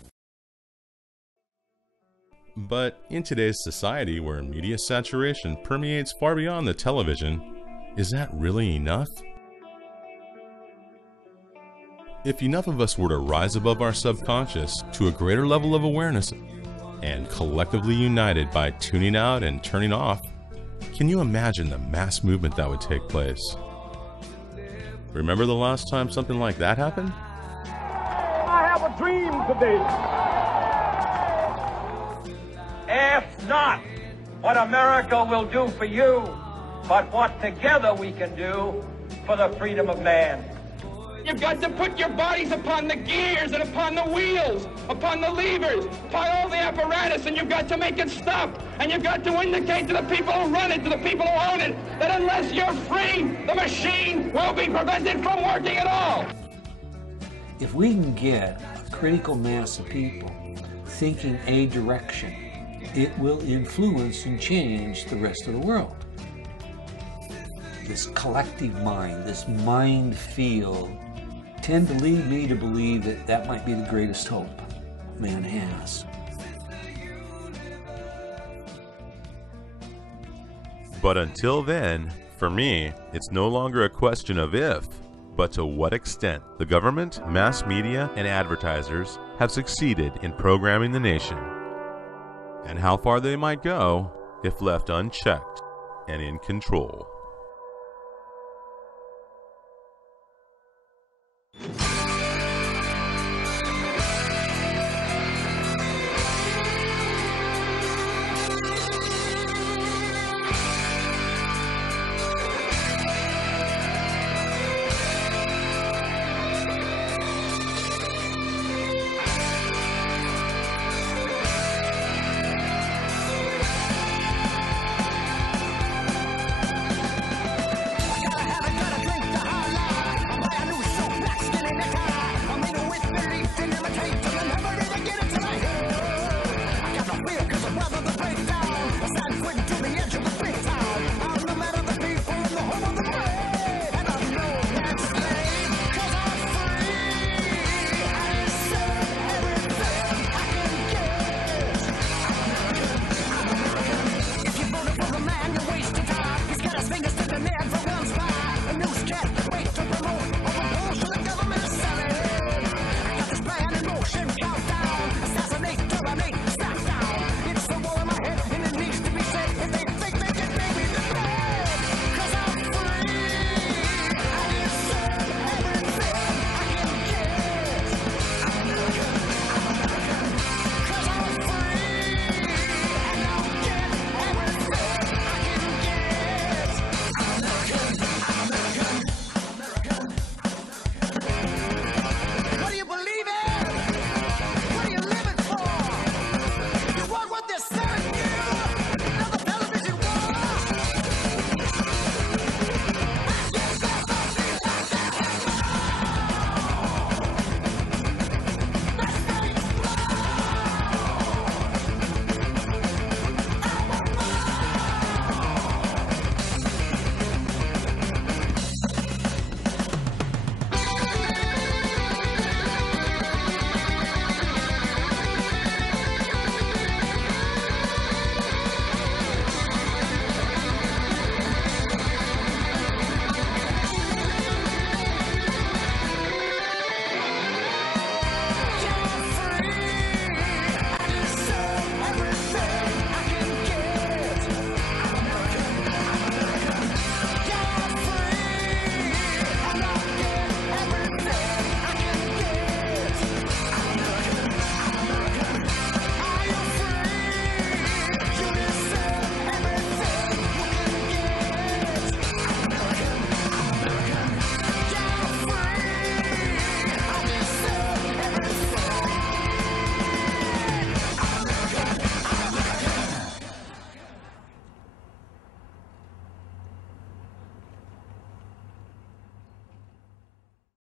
But in today's society, where media saturation permeates far beyond the television, is that really enough? If enough of us were to rise above our subconscious to a greater level of awareness and collectively united by tuning out and turning off, Can you imagine the mass movement that would take place? Remember the last time something like that happened? I have a dream today. Ask not what America will do for you, but what together we can do for the freedom of man. You've got to put your bodies upon the gears and upon the wheels, upon the levers, upon all the apparatus, and you've got to make it stop. And you've got to indicate to the people who run it, to the people who own it, that unless you're free, the machine will be prevented from working at all. If we can get a critical mass of people thinking a direction, it will influence and change the rest of the world. This collective mind, this mind field, tend to lead me to believe that that might be the greatest hope man has. But until then, for me, it's no longer a question of if, but to what extent the government, mass media, and advertisers have succeeded in programming the nation, and how far they might go if left unchecked and in control.